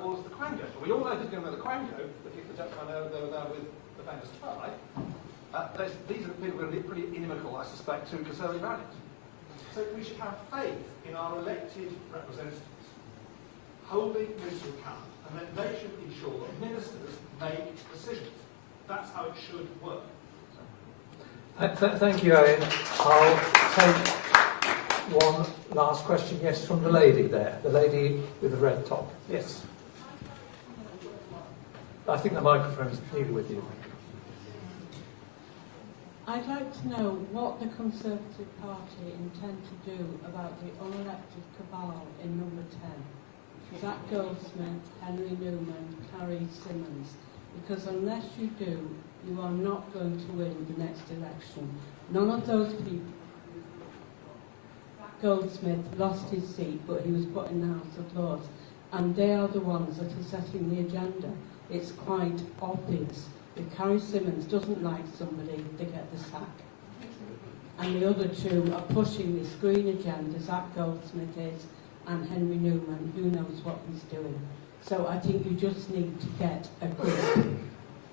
what was the Quango? Well, we all know who's going to know the Quango, but if the gentleman over there with the famous tie, these are people who are going to be pretty inimical, I suspect, to Conservative values. So we should have faith in our elected representatives, holding this to account, and then they should ensure that ministers make decisions. That's how it should work. Thank you, Owen. I'll take one last question. Yes, from the lady there. The lady with the red top. Yes. I think the microphone's needed with you. I'd like to know what the Conservative Party intend to do about the unelected cabal in number 10. Zach Goldsmith, Henry Newman, Carrie Simmons. Because unless you do, you are not going to win the next election. None of those people. Goldsmith lost his seat, but he was put in the House of Lords. And they are the ones that are setting the agenda. It's quite obvious. If Carrie Simmons doesn't like somebody, they get the sack. And the other two are pushing this green agenda. Zach Goldsmith is, and Henry Newman, who knows what he's doing. So I think you just need to get a grip.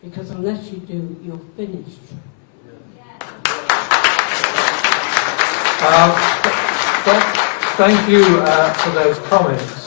Because unless you do, you're finished. Thank you for those comments.